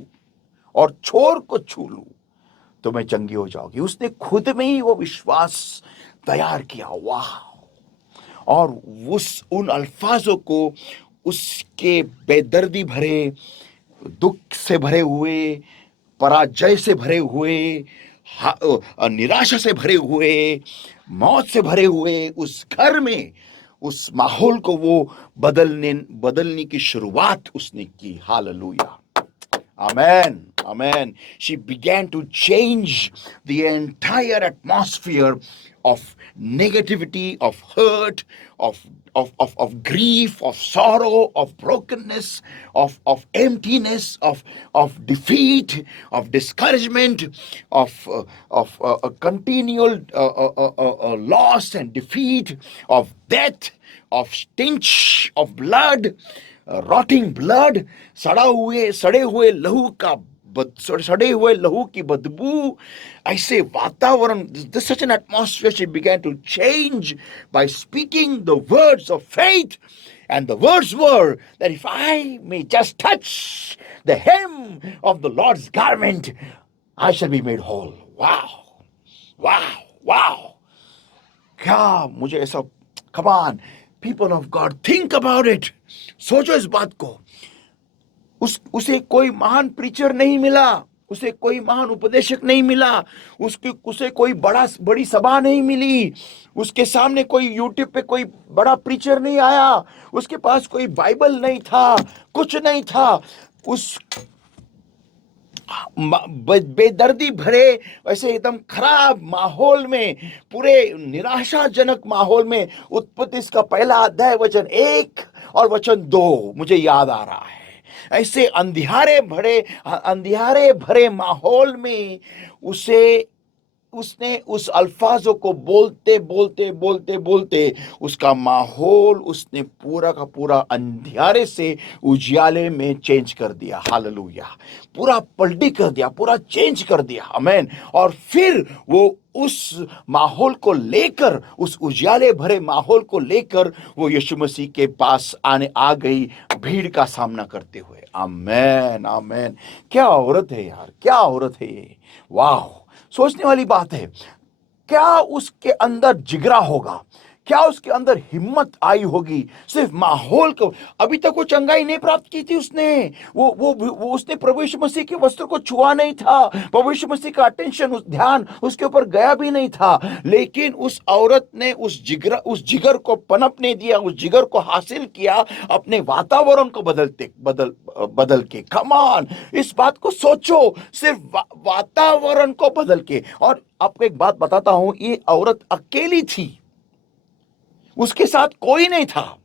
और छोर को छू लूं तो मैं चंगी हो जाऊंगी। उसने खुद में ही वो विश्वास तैयार किया। वाह। और उन अल्फाजों को, उसके बेदर्दी भरे, दुख से भरे हुए, पराजय से भरे हुए, निराशा से भरे हुए, मौत से भरे हुए उस घर में, उस माहौल को वो बदलने की शुरुआत उसने की। Hallelujah, amen, amen. She began to change the entire atmosphere of negativity, of hurt, of grief, of sorrow, of brokenness, of emptiness, of defeat, of discouragement, of a continual loss and defeat, of death, of stench of blood, rotting blood, सड़े हुए लहू की बदबू, ऐसे वातावरण, such an atmosphere. She began to change by speaking the words of faith. And the words were that if I may just touch the hem of the Lord's garment, I shall be made whole. Wow, wow, wow. क्या मुझे ऐसा, come on, people of God, think about it. सोचो इस बात को। उसे कोई महान प्रीचर नहीं मिला, उसे कोई महान उपदेशक नहीं मिला, उसे कोई बड़ी सभा नहीं मिली, उसके सामने कोई यूट्यूब पे कोई बड़ा प्रीचर नहीं आया, उसके पास कोई बाइबल नहीं था, कुछ नहीं था। उस बेदर्दी भरे, वैसे एकदम खराब माहौल में, पूरे निराशाजनक माहौल में, उत्पत्ति का पहला अध्याय वचन 1 और वचन 2 मुझे याद आ रहा है। ऐसे अंधियारे भरे माहौल में उसने उस अल्फाजों को बोलते बोलते बोलते बोलते उसका माहौल उसने पूरा का पूरा अंधियारे से उजियाले में चेंज कर दिया। हालेलुया, पूरा पलटी कर दिया, पूरा चेंज कर दिया। आमेन। और फिर वो उस माहौल को लेकर, उस उजियाले भरे माहौल को लेकर वो यीशु मसीह के पास आ गई, भीड़ का सामना करते हुए। आमेन, आमेन। क्या औरत है यार, क्या औरत है ये। वाह, सोचने वाली बात है। क्या उसके अंदर जिगरा होगा, क्या उसके अंदर हिम्मत आई होगी सिर्फ माहौल को। अभी तक वो चंगाई नहीं प्राप्त की थी उसने, वो उसने प्रभु यीशु मसीह के वस्त्र को छुआ नहीं था, प्रभु यीशु मसीह का अटेंशन, उस ध्यान उसके ऊपर गया भी नहीं था। लेकिन उस औरत ने उस जिगर को पनपने दिया, उस जिगर को हासिल किया अपने वातावरण को बदल के। कम ऑन, इस बात को सोचो, सिर्फ वातावरण को बदल के। और आपको एक बात बताता हूं, ये औरत अकेली थी, उसके साथ कोई नहीं था।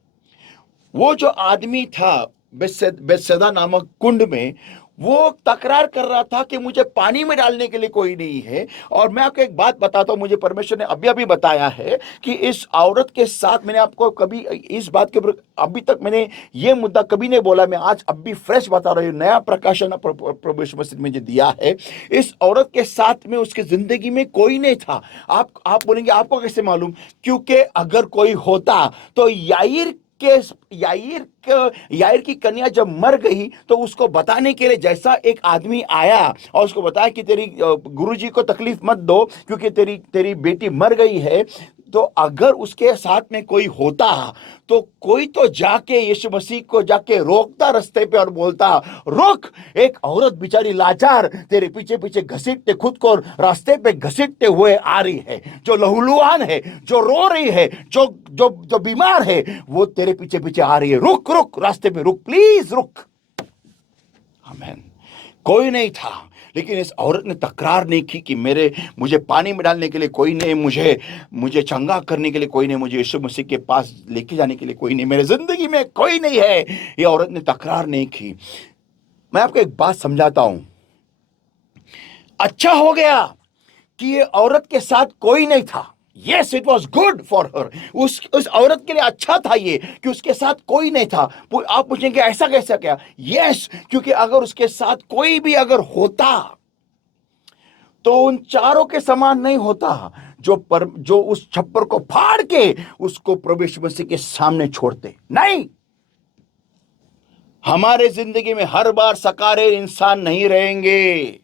वो जो आदमी था बेतसैदा नामक कुंड में, वो तकरार कर रहा था कि मुझे पानी में डालने के लिए कोई नहीं है। और मैं आपको एक बात बताता हूं, मुझे परमेश्वर ने अभी अभी बताया है कि इस औरत के साथ, मैंने आपको कभी इस बात के ऊपर अभी तक मैंने ये मुद्दा कभी नहीं बोला, मैं आज अभी फ्रेश बता रहा हूं, नया प्रकाशन प्रभु यीशु मसीह ने मुझे दिया है। इस औरत के साथ में उसकी जिंदगी में कोई नहीं था। आप बोलेंगे आपको कैसे मालूम? क्योंकि अगर कोई होता तो के याईर याईर की कन्या जब मर गई तो उसको बताने के लिए जैसा एक आदमी आया और उसको बताया कि तेरी गुरुजी को तकलीफ मत दो क्योंकि तेरी तेरी बेटी मर गई है, तो अगर उसके साथ में कोई होता तो कोई तो जाके यीशु मसीह को जाके रोकता रास्ते पे और बोलता, रुक, एक औरत बेचारी लाचार तेरे पीछे पीछे घसीटते, खुद को रास्ते पे घसीटते हुए आ रही है, जो लहूलुहान है, जो रो रही है, जो जो जो बीमार है, वो तेरे पीछे पीछे आ रही है, रुक रुक, रास्ते पे रुक, प्लीज रुक। आमीन। कोई नहीं था, लेकिन इस औरत ने तकरार नहीं की कि मुझे पानी में डालने के लिए कोई नहीं, मुझे मुझे चंगा करने के लिए कोई नहीं, मुझे यीशु मसीह के पास लेके जाने के लिए कोई नहीं, मेरे जिंदगी में कोई नहीं है। ये औरत ने तकरार नहीं की। मैं आपको एक बात समझाता हूं, अच्छा हो गया कि ये औरत के साथ कोई नहीं था। Yes, it was good for her. उस औरत के लिए अच्छा था ये कि उसके साथ कोई नहीं था। आप पूछेंगे ऐसा कैसा क्या? यस, क्योंकि अगर उसके साथ कोई भी अगर होता तो उन चारों के समान नहीं होता जो उस छप्पर को फाड़ के उसको प्रभु यीशु मसीह के सामने छोड़ते। नहीं, हमारे जिंदगी में हर बार सकारे इंसान नहीं रहेंगे।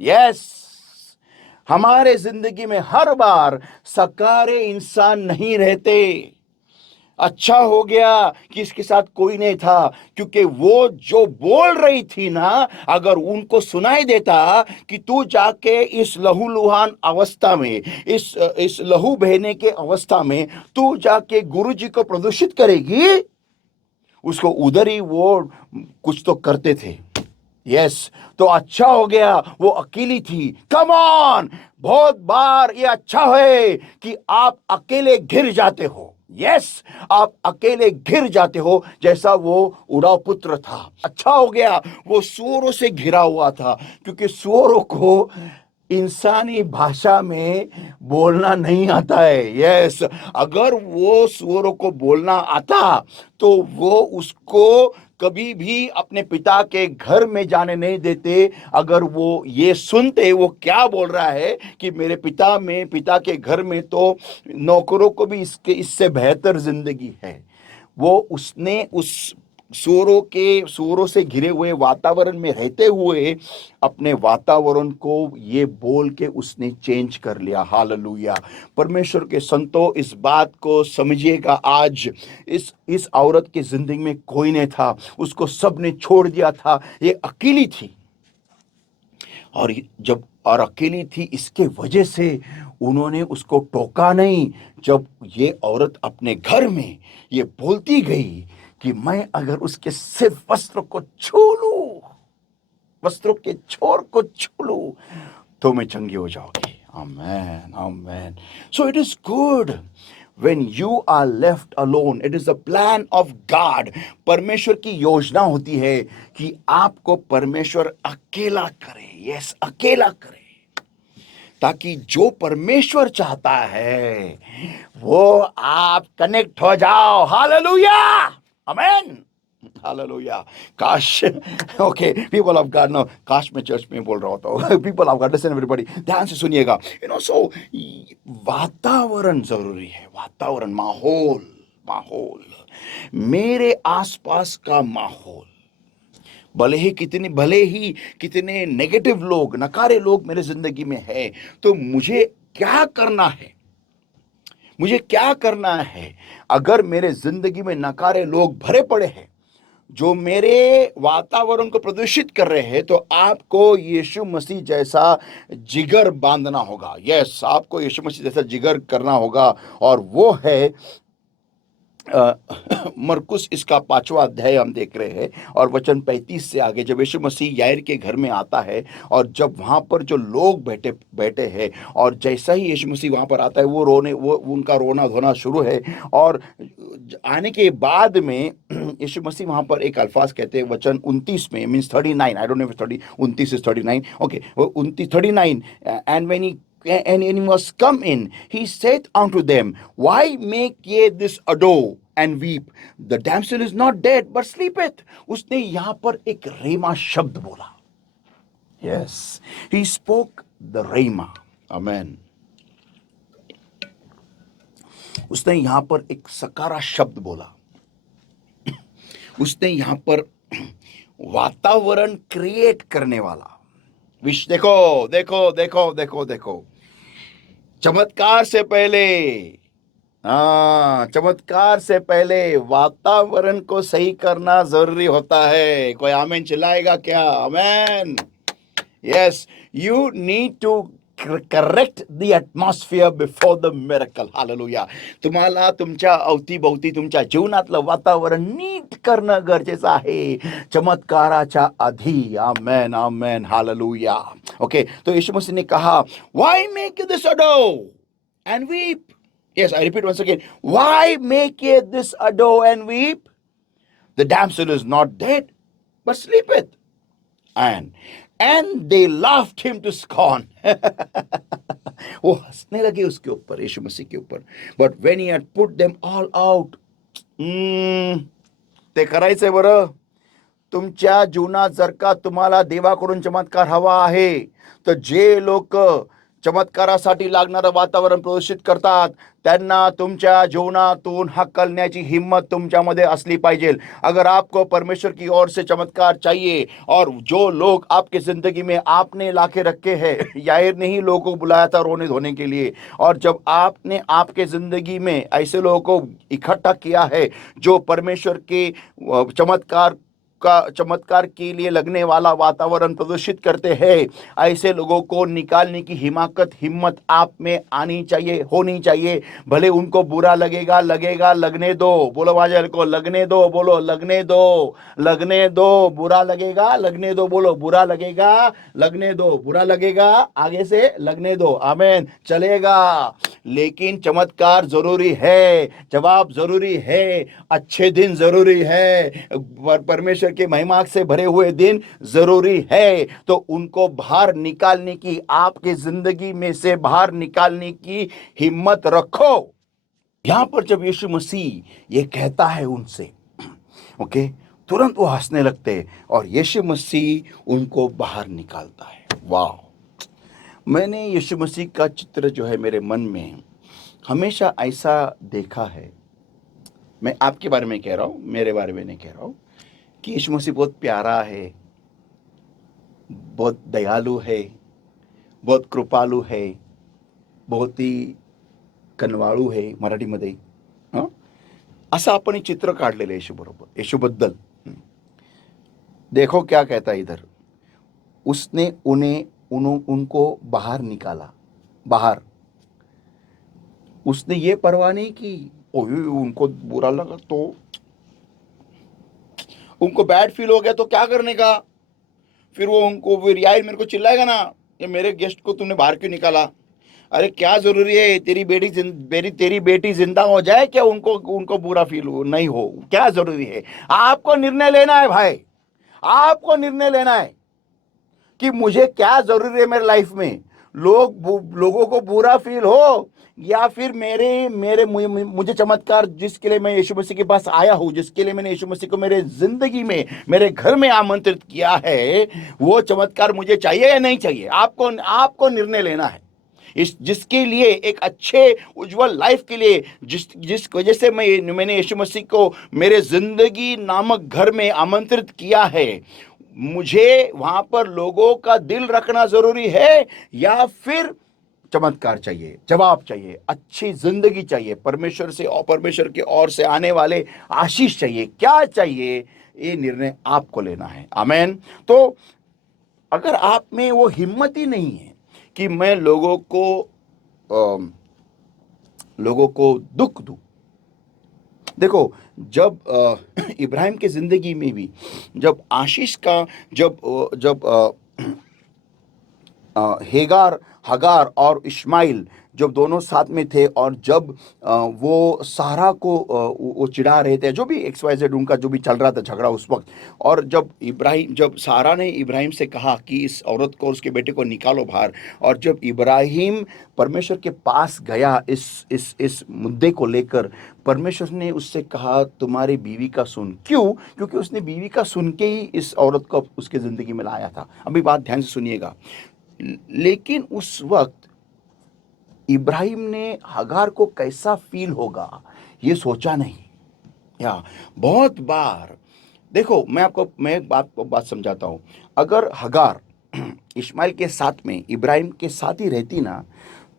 यस, हमारे जिंदगी में हर बार सकारे इंसान नहीं रहते। अच्छा हो गया कि इसके साथ कोई नहीं था, क्योंकि वो जो बोल रही थी ना, अगर उनको सुनाई देता कि तू जाके इस लहूलुहान अवस्था में, इस लहू बहने के अवस्था में तू जाके गुरुजी को प्रदूषित करेगी, उसको उधर ही वो कुछ तो करते थे। यस, तो अच्छा हो गया वो अकेली थी। कम ऑन, बहुत बार ये अच्छा है कि आप अकेले घिर जाते हो। यस, आप अकेले घिर जाते हो, जैसा वो उड़ाव पुत्र था। अच्छा हो गया वो सुअरों से घिरा हुआ था, क्योंकि सुअरों को इंसानी भाषा में बोलना नहीं आता है। यस, अगर वो सुअरों को बोलना आता तो वो उसको कभी भी अपने पिता के घर में जाने नहीं देते। अगर वो ये सुनते वो क्या बोल रहा है कि मेरे पिता के घर में तो नौकरों को भी इससे बेहतर जिंदगी है, वो उसने उस सूरों से घिरे हुए वातावरण में रहते हुए अपने वातावरण को ये बोल के उसने चेंज कर लिया। हालेलुया। परमेश्वर के संतो, इस बात को समझिएगा। आज इस औरत की जिंदगी में कोई नहीं था, उसको सब ने छोड़ दिया था, ये अकेली थी। और अकेली थी, इसके वजह से उन्होंने उसको टोका नहीं। जब ये औरत अपने घर में ये बोलती गई कि मैं अगर उसके सिर्फ वस्त्र को छू लूं, वस्त्रों के छोर को छू लूं, तो मैं चंगी हो जाऊंगी। Amen, amen. So it is good when you are left alone. It is a plan of God. परमेश्वर की योजना होती है कि आपको परमेश्वर अकेला करे। यस, अकेला करे, ताकि जो परमेश्वर चाहता है वो आप कनेक्ट हो जाओ। Hallelujah, amen, hallelujah. काश, okay, people of God, no, काश मैं चर्च में बोल रहा होता हूँ। People of God, listen everybody, ध्यान से सुनिएगा। सो वातावरण जरूरी है, वातावरण, माहौल, माहौल, मेरे आसपास का माहौल, भले ही कितने नेगेटिव लोग, नकारे लोग मेरे जिंदगी में है, तो मुझे क्या करना है? मुझे क्या करना है? अगर मेरे जिंदगी में नकारे लोग भरे पड़े हैं जो मेरे वातावरण को प्रदूषित कर रहे हैं, तो आपको यीशु मसीह जैसा जिगर बांधना होगा। यस, आपको यीशु मसीह जैसा जिगर करना होगा, और वो है मरकुस इसका 5वां अध्याय हम देख रहे हैं और वचन 35 से आगे, जब यीशु मसीह याईर के घर में आता है और जब वहां पर जो लोग बैठे बैठे हैं और जैसा ही यीशु मसीह वहां पर आता है वो उनका रोना धोना शुरू है। और आने के बाद में यीशु मसीह वहां पर एक अल्फाज कहते हैं वचन 29 में, means 39, I don't know 30 29 is 39, okay 29 39, and when he and when he was come in, he said unto them, why make ye this ado and weep? The damsel is not dead, but sleepeth. उसने यहाँ पर एक रेमा शब्द बोला. Yes, he spoke the rema. Amen. उसने यहाँ पर एक सकारा शब्द बोला. उसने यहाँ पर वातावरण क्रिएट करने वाला विश्व, देखो देखो देखो देखो देखो, चमत्कार से पहले, हाँ, चमत्कार से पहले वातावरण को सही करना जरूरी होता है. कोई आमेन चिल्लाएगा क्या? Amen. Yes, you need to correct the atmosphere before the miracle. Hallelujah. तुम्हाला तुमच्या अवतीभोवती तुमच्या जीवनातलं वातावरण नीट करणं गरजेचं आहे चमत्काराच्या आधी. आमेन आमेन. हालेलुया. ओके, तो यीशु मसीह ने कहा, why make you this ado and weep? Yes, I repeat once again. Why make ye this ado and weep? The damsel is not dead, but sleepeth. And they laughed him to scorn. वो हंसने लगे उसके ऊपर, यीशु मसीह के ऊपर. But when he had put them all out, ते करायचंय बरं. तुमच्या जीवनात जर का तुम्हाला देवाकडून चमत्कार हवा आहे, तर जे लोक चमत्कारासाठी लागणारं वातावरण प्रदूषित करतात त्यांना तुमच्या जीवनातून हकलण्याची हिम्मत तुमच्यामध्ये असली पाहिजे. अगर आपको परमेश्वर की ओर से चमत्कार चाहिए, और जो लोग आपके जिंदगी में आपने लाके रखे हैं, याईर ने ही लोगों को बुलाया था रोने धोने के लिए, और जब आपने आपके जिंदगी में ऐसे लोगों को इकट्ठा किया है जो परमेश्वर के चमत्कार के लिए लगने वाला वातावरण प्रदूषित करते हैं, ऐसे लोगों को निकालने की हिम्मत आप में आनी चाहिए, होनी चाहिए. भले उनको बुरा लगेगा, लगने दो. बोलो बाजार को, लगने दो. बोलो लगने दो. बुरा लगेगा, लगने दो. बोलो बुरा लगेगा, लगने दो. बुरा लगेगा, आगे से लगने दो. आमीन. चलेगा, लेकिन चमत्कार जरूरी है, जवाब जरूरी है, अच्छे दिन जरूरी है, परमेश्वर के महिमा से भरे हुए दिन जरूरी है. तो उनको बाहर निकालने की, आपके जिंदगी में से बाहर निकालने की हिम्मत रखो. यहां पर जब यीशु मसीह ये कहता है उनसे, ओके, तुरंत वो हंसने लगते और यीशु मसीह उनको बाहर निकालता है. वाह. मैंने यीशु मसीह का चित्र जो है मेरे मन में हमेशा ऐसा देखा है. मैं आपके बारे में कह रहा हूं, मेरे बारे में नहीं कह रहा हूं, कि यीशु मसीह बहुत प्यारा है, बहुत दयालु है, बहुत कृपालू है, बहुत ही कनवाळू है मराठीमध्ये. हां, असं आपण चित्र काढलेलं येशू बरोबर, येशूबद्दल. देखो क्या कहता है इधर, उसने उनको बाहर निकाला. बाहर उसने ये परवाह नहीं की. उनको बुरा लगा तो, उनको बैड फील हो गया तो क्या करने का, फिर वो उनको फिर यार मेरे को चिल्लाएगा ना, ये मेरे गेस्ट को तुमने बाहर क्यों निकाला. अरे क्या जरूरी है तेरी बेटी जिंदा हो जाए क्या, उनको बुरा फील हो नहीं हो, क्या जरूरी है. आपको निर्णय लेना है भाई, आपको निर्णय लेना है कि मुझे क्या जरूरी है मेरे लाइफ में. लोगों को बुरा फील हो या फिर मुझे चमत्कार जिसके लिए मैं यीशु मसीह के पास आया हूं, जिसके लिए मैंने यीशु मसीह को मेरे जिंदगी में, मेरे घर में आमंत्रित किया है, वो चमत्कार मुझे चाहिए या नहीं चाहिए. आपको निर्णय लेना है. जिसके लिए एक अच्छे उज्जवल लाइफ के लिए जिस वजह से मैंने यीशु मसीह को मेरे जिंदगी नामक घर में आमंत्रित किया है, मुझे वहां पर लोगों का दिल रखना जरूरी है या फिर चमत्कार चाहिए, जवाब चाहिए, अच्छी जिंदगी चाहिए, परमेश्वर से और परमेश्वर की ओर से आने वाले आशीष चाहिए, क्या चाहिए, ये निर्णय आपको लेना है. आमेन. तो अगर आप में वो हिम्मत ही नहीं है कि मैं लोगों को दुख दूं, देखो, जब इब्राहिम की जिंदगी में भी जब आशीष का जब हेगार हगार और इश्माइल जब दोनों साथ में थे, और जब वो सारा को वो चिढ़ा रहे थे, जो भी एक्स वाई जेड उनका जो भी चल रहा था झगड़ा उस वक्त, और जब सारा ने इब्राहिम से कहा कि इस औरत को, उसके बेटे को निकालो बाहर, और जब इब्राहिम परमेश्वर के पास गया इस मुद्दे को लेकर, परमेश्वर ने उससे कहा तुम्हारी बीवी का सुन। क्यों? क्योंकि उसने बीवी का सुन के ही इस औरत को उसके जिंदगी में लाया था। अभी बात ध्यान से सुनिएगा। लेकिन उस वक्त इब्राहिम ने हगार को कैसा फील होगा ये सोचा नहीं। या बहुत बार देखो, मैं एक बात समझाता हूं। अगर हगार इस्माइल के साथ में, इब्राहिम के साथ ही रहती ना,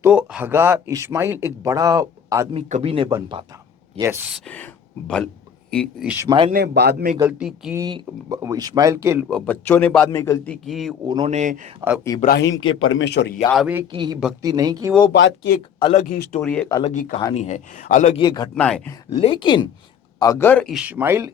तो हगार इस्माइल एक बड़ा आदमी कभी नहीं बन पाता। यस, भल इस्माइल ने बाद में गलती की, इस्माइल के बच्चों ने बाद में गलती की, उन्होंने इब्राहिम के परमेश्वर यावे की ही भक्ति नहीं की। वो बात की एक अलग ही स्टोरी है, एक अलग ही कहानी है, अलग ही घटना है। लेकिन अगर इस्माइल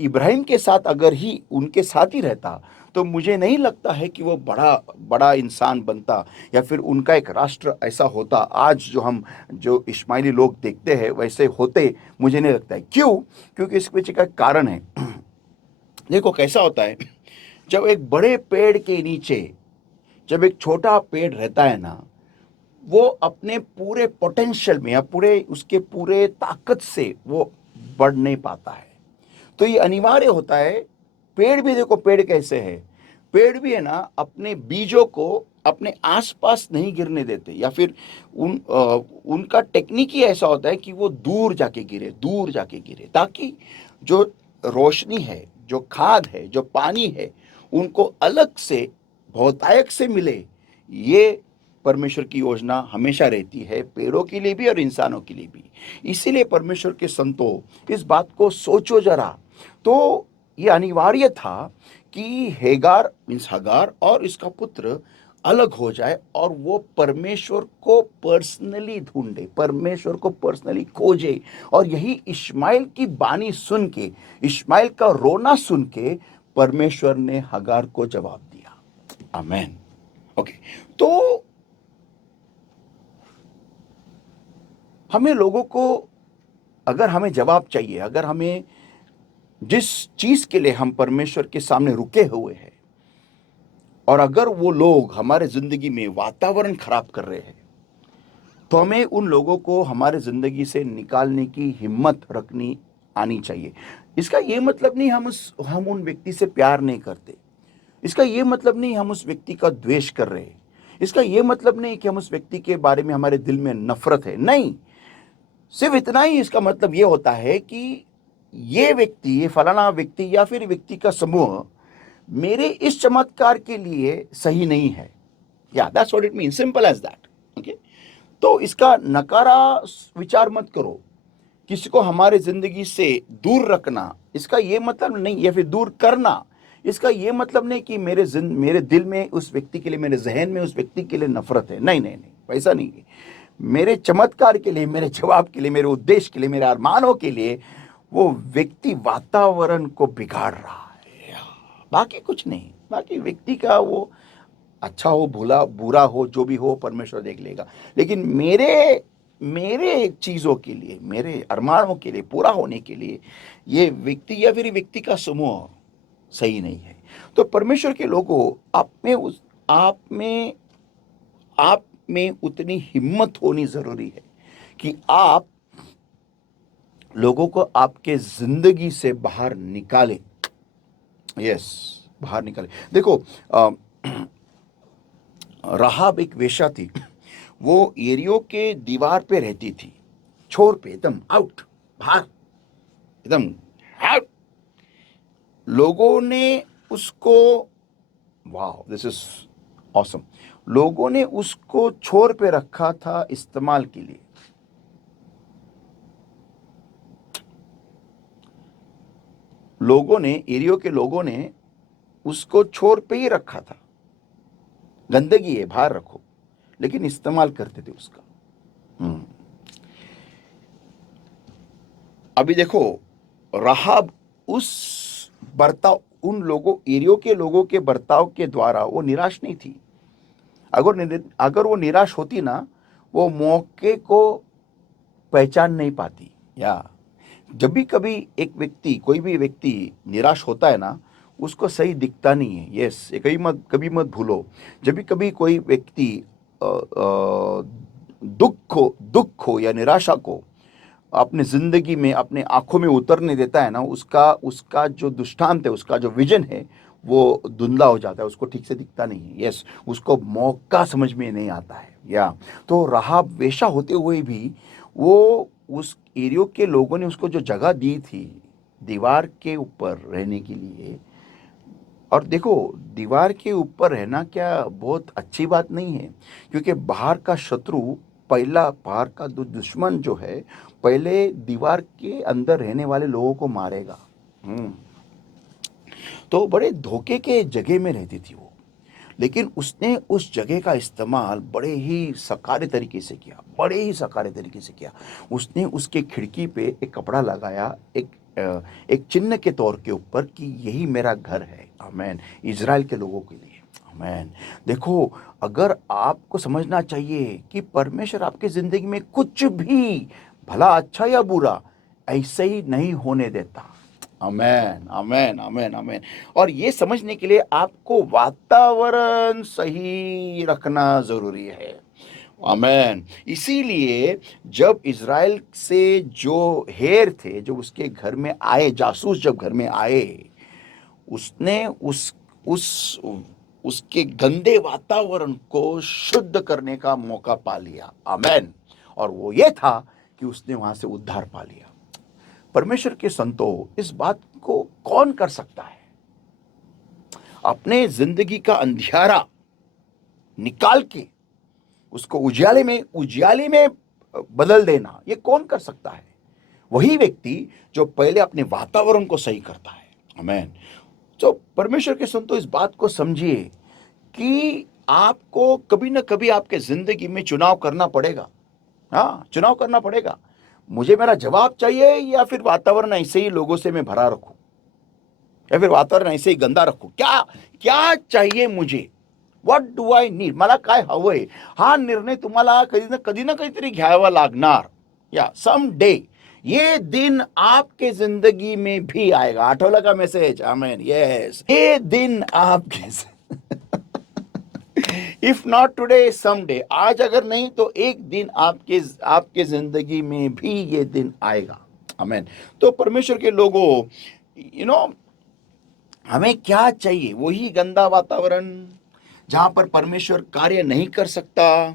इब्राहिम के साथ अगर ही उनके साथ ही रहता, तो मुझे नहीं लगता है कि वो बड़ा बड़ा इंसान बनता, या फिर उनका एक राष्ट्र ऐसा होता। आज जो इस्माइली लोग देखते हैं वैसे होते, मुझे नहीं लगता है। क्यों? क्योंकि इसके पीछे का कारण है। देखो कैसा होता है, जब एक बड़े पेड़ के नीचे जब एक छोटा पेड़ रहता है ना, वो अपने पूरे पोटेंशियल में या पूरे उसके पूरे ताकत से वो बढ़ नहीं पाता है। तो ये अनिवार्य होता है। पेड़ भी देखो, पेड़ कैसे है, पेड़ भी है ना, अपने बीजों को अपने आसपास नहीं गिरने देते, या फिर उनका टेक्निक ही ऐसा होता है कि वो दूर जाके गिरे, दूर जाके गिरे, ताकि जो रोशनी है, जो खाद है, जो पानी है, उनको अलग से बहुतायत से मिले। ये परमेश्वर की योजना हमेशा रहती है, पेड़ों के लिए भी और इंसानों के लिए भी। इसीलिए परमेश्वर के संतों, इस बात को सोचो जरा। तो ये अनिवार्य था कि हेगार मीन्स हगार और इसका पुत्र अलग हो जाए, और वो परमेश्वर को पर्सनली ढूंढे, परमेश्वर को पर्सनली खोजे। और यही इश्माइल की बानी सुन के, इश्माइल का रोना सुन के परमेश्वर ने हगार को जवाब दिया। आमेन। ओके, तो हमें लोगों को, अगर हमें जवाब चाहिए, अगर हमें जिस चीज के लिए हम परमेश्वर के सामने रुके हुए हैं, और अगर वो लोग हमारे जिंदगी में वातावरण खराब कर रहे हैं, तो हमें उन लोगों को हमारे जिंदगी से निकालने की हिम्मत रखनी आनी चाहिए। इसका ये मतलब नहीं हम उन व्यक्ति से प्यार नहीं करते। इसका ये मतलब नहीं हम उस व्यक्ति का द्वेष कर रहे हैं। इसका ये मतलब नहीं कि हम उस व्यक्ति के बारे में हमारे दिल में नफरत है। नहीं, सिर्फ इतना ही इसका मतलब ये होता है कि ये व्यक्ति, ये फलाना व्यक्ति या फिर व्यक्ति का समूह मेरे इस चमत्कार के लिए सही नहीं है। या that's what it mean, simple as that. Okay, तो इसका नकारा विचार मत करो। किसी को हमारे जिंदगी से दूर रखना, इसका ये मतलब नहीं, या फिर दूर करना, इसका ये मतलब नहीं कि मेरे दिल में उस व्यक्ति के लिए, मेरे जहन में उस व्यक्ति के लिए नफरत है। नहीं नहीं नहीं, वैसा नहीं है। मेरे चमत्कार के लिए, मेरे जवाब के लिए, मेरे उद्देश्य के लिए, मेरे अरमानों के लिए वो व्यक्ति वातावरण को बिगाड़ रहा है, बाकी कुछ नहीं। बाकी व्यक्ति का वो अच्छा हो, भूला बुरा हो, जो भी हो, परमेश्वर देख लेगा। लेकिन मेरे मेरे चीजों के लिए, मेरे अरमानों के लिए पूरा होने के लिए ये व्यक्ति या फिर व्यक्ति का समूह सही नहीं है। तो परमेश्वर के लोगों, आप में उतनी हिम्मत होनी जरूरी है कि आप लोगों को आपके जिंदगी से बाहर निकालें। यस, बाहर निकालें। देखो, राहाब एक वेश्या थी। वो एरियो के दीवार पे रहती थी, छोर पे, एकदम आउट, बाहर, एकदम आउट। लोगों ने उसको, वाह दिस इज ऑसम, लोगों ने उसको छोर पे रखा था इस्तेमाल के लिए। एरियो के लोगों ने उसको छोर पे ही रखा था। गंदगी है, बाहर रखो, लेकिन इस्तेमाल करते थे उसका। हम्म। अभी देखो, राहाब उस बर्ताव, उन लोगों, एरियो के लोगों के बर्ताव के द्वारा वो निराश नहीं थी। अगर वो निराश होती ना, वो मौके को पहचान नहीं पाती। या जब भी कभी एक व्यक्ति, कोई भी व्यक्ति निराश होता है ना, उसको सही दिखता नहीं है। यस, ये कभी मत भूलो। जब भी कभी कोई व्यक्ति दुख हो या निराशा को अपने जिंदगी में, अपने आंखों में उतरने देता है ना, उसका उसका जो दृष्टांत है, उसका जो विजन है, वो धुंधला हो जाता है, उसको ठीक से दिखता नहीं है। यस, उसको मौका समझ में नहीं आता है। या तो राहाब वेश्या होते हुए भी वो, उस एरियो के लोगों ने उसको जो जगह दी थी दीवार के ऊपर रहने के लिए, और देखो, दीवार के ऊपर रहना क्या बहुत अच्छी बात नहीं है, क्योंकि बाहर का शत्रु, पहला बाहर का दुश्मन जो है, पहले दीवार के अंदर रहने वाले लोगों को मारेगा। हम्म तो बड़े धोखे के जगह में रहती थी वो, लेकिन उसने उस जगह का इस्तेमाल बड़े ही सकारे तरीके से किया, बड़े ही सकारे तरीके से किया। उसने उसके खिड़की पे एक कपड़ा लगाया, एक चिन्ह के तौर के ऊपर, कि यही मेरा घर है। आमेन। इज़राइल के लोगों के लिए। आमेन। देखो, अगर आपको समझना चाहिए कि परमेश्वर आपकी ज़िंदगी में कुछ भी, भला अच्छा या बुरा, ऐसे ही नहीं होने देता। आमेन, आमेन, आमेन, आमेन। और ये समझने के लिए आपको वातावरण सही रखना जरूरी है। आमेन। इसीलिए जब इज़राइल से जो हेर थे, जो उसके घर में आए, जासूस जब घर में आए, उसने उस उसके गंदे वातावरण को शुद्ध करने का मौका पा लिया। आमेन। और वो ये था कि उसने वहां से उद्धार पा लिया। परमेश्वर के संतो, इस बात को कौन कर सकता है? अपने जिंदगी का अंधियारा निकाल के उसको उजियाले में बदल देना, ये कौन कर सकता है? वही व्यक्ति जो पहले अपने वातावरण को सही करता है। आमेन। तो परमेश्वर के संतो, इस बात को समझिए कि आपको कभी ना कभी आपके जिंदगी में चुनाव करना पड़ेगा। हाँ, चुनाव करना पड़ेगा। मुझे मेरा जवाब चाहिए, या फिर वातावरण ऐसे ही लोगों से मैं भरा रखूं, या फिर वातावरण ऐसे ही गंदा रखूं? क्या क्या चाहिए मुझे? What do I need? मला काय हवंय? हा निर्णय तुम्हाला कधी ना कधीतरी घ्यावा लागणार। या सम डे ये दिन आपके जिंदगी में भी आएगा। आठवलं का मेसेज? आमेन। यस, ये दिन आपके if not today, some day. आज अगर नहीं तो एक दिन आपके आपके जिंदगी में भी ये दिन आएगा। आमेन। तो परमेश्वर के लोगों, यू नो, हमें क्या चाहिए? वही गंदा वातावरण जहां पर परमेश्वर कार्य नहीं कर सकता,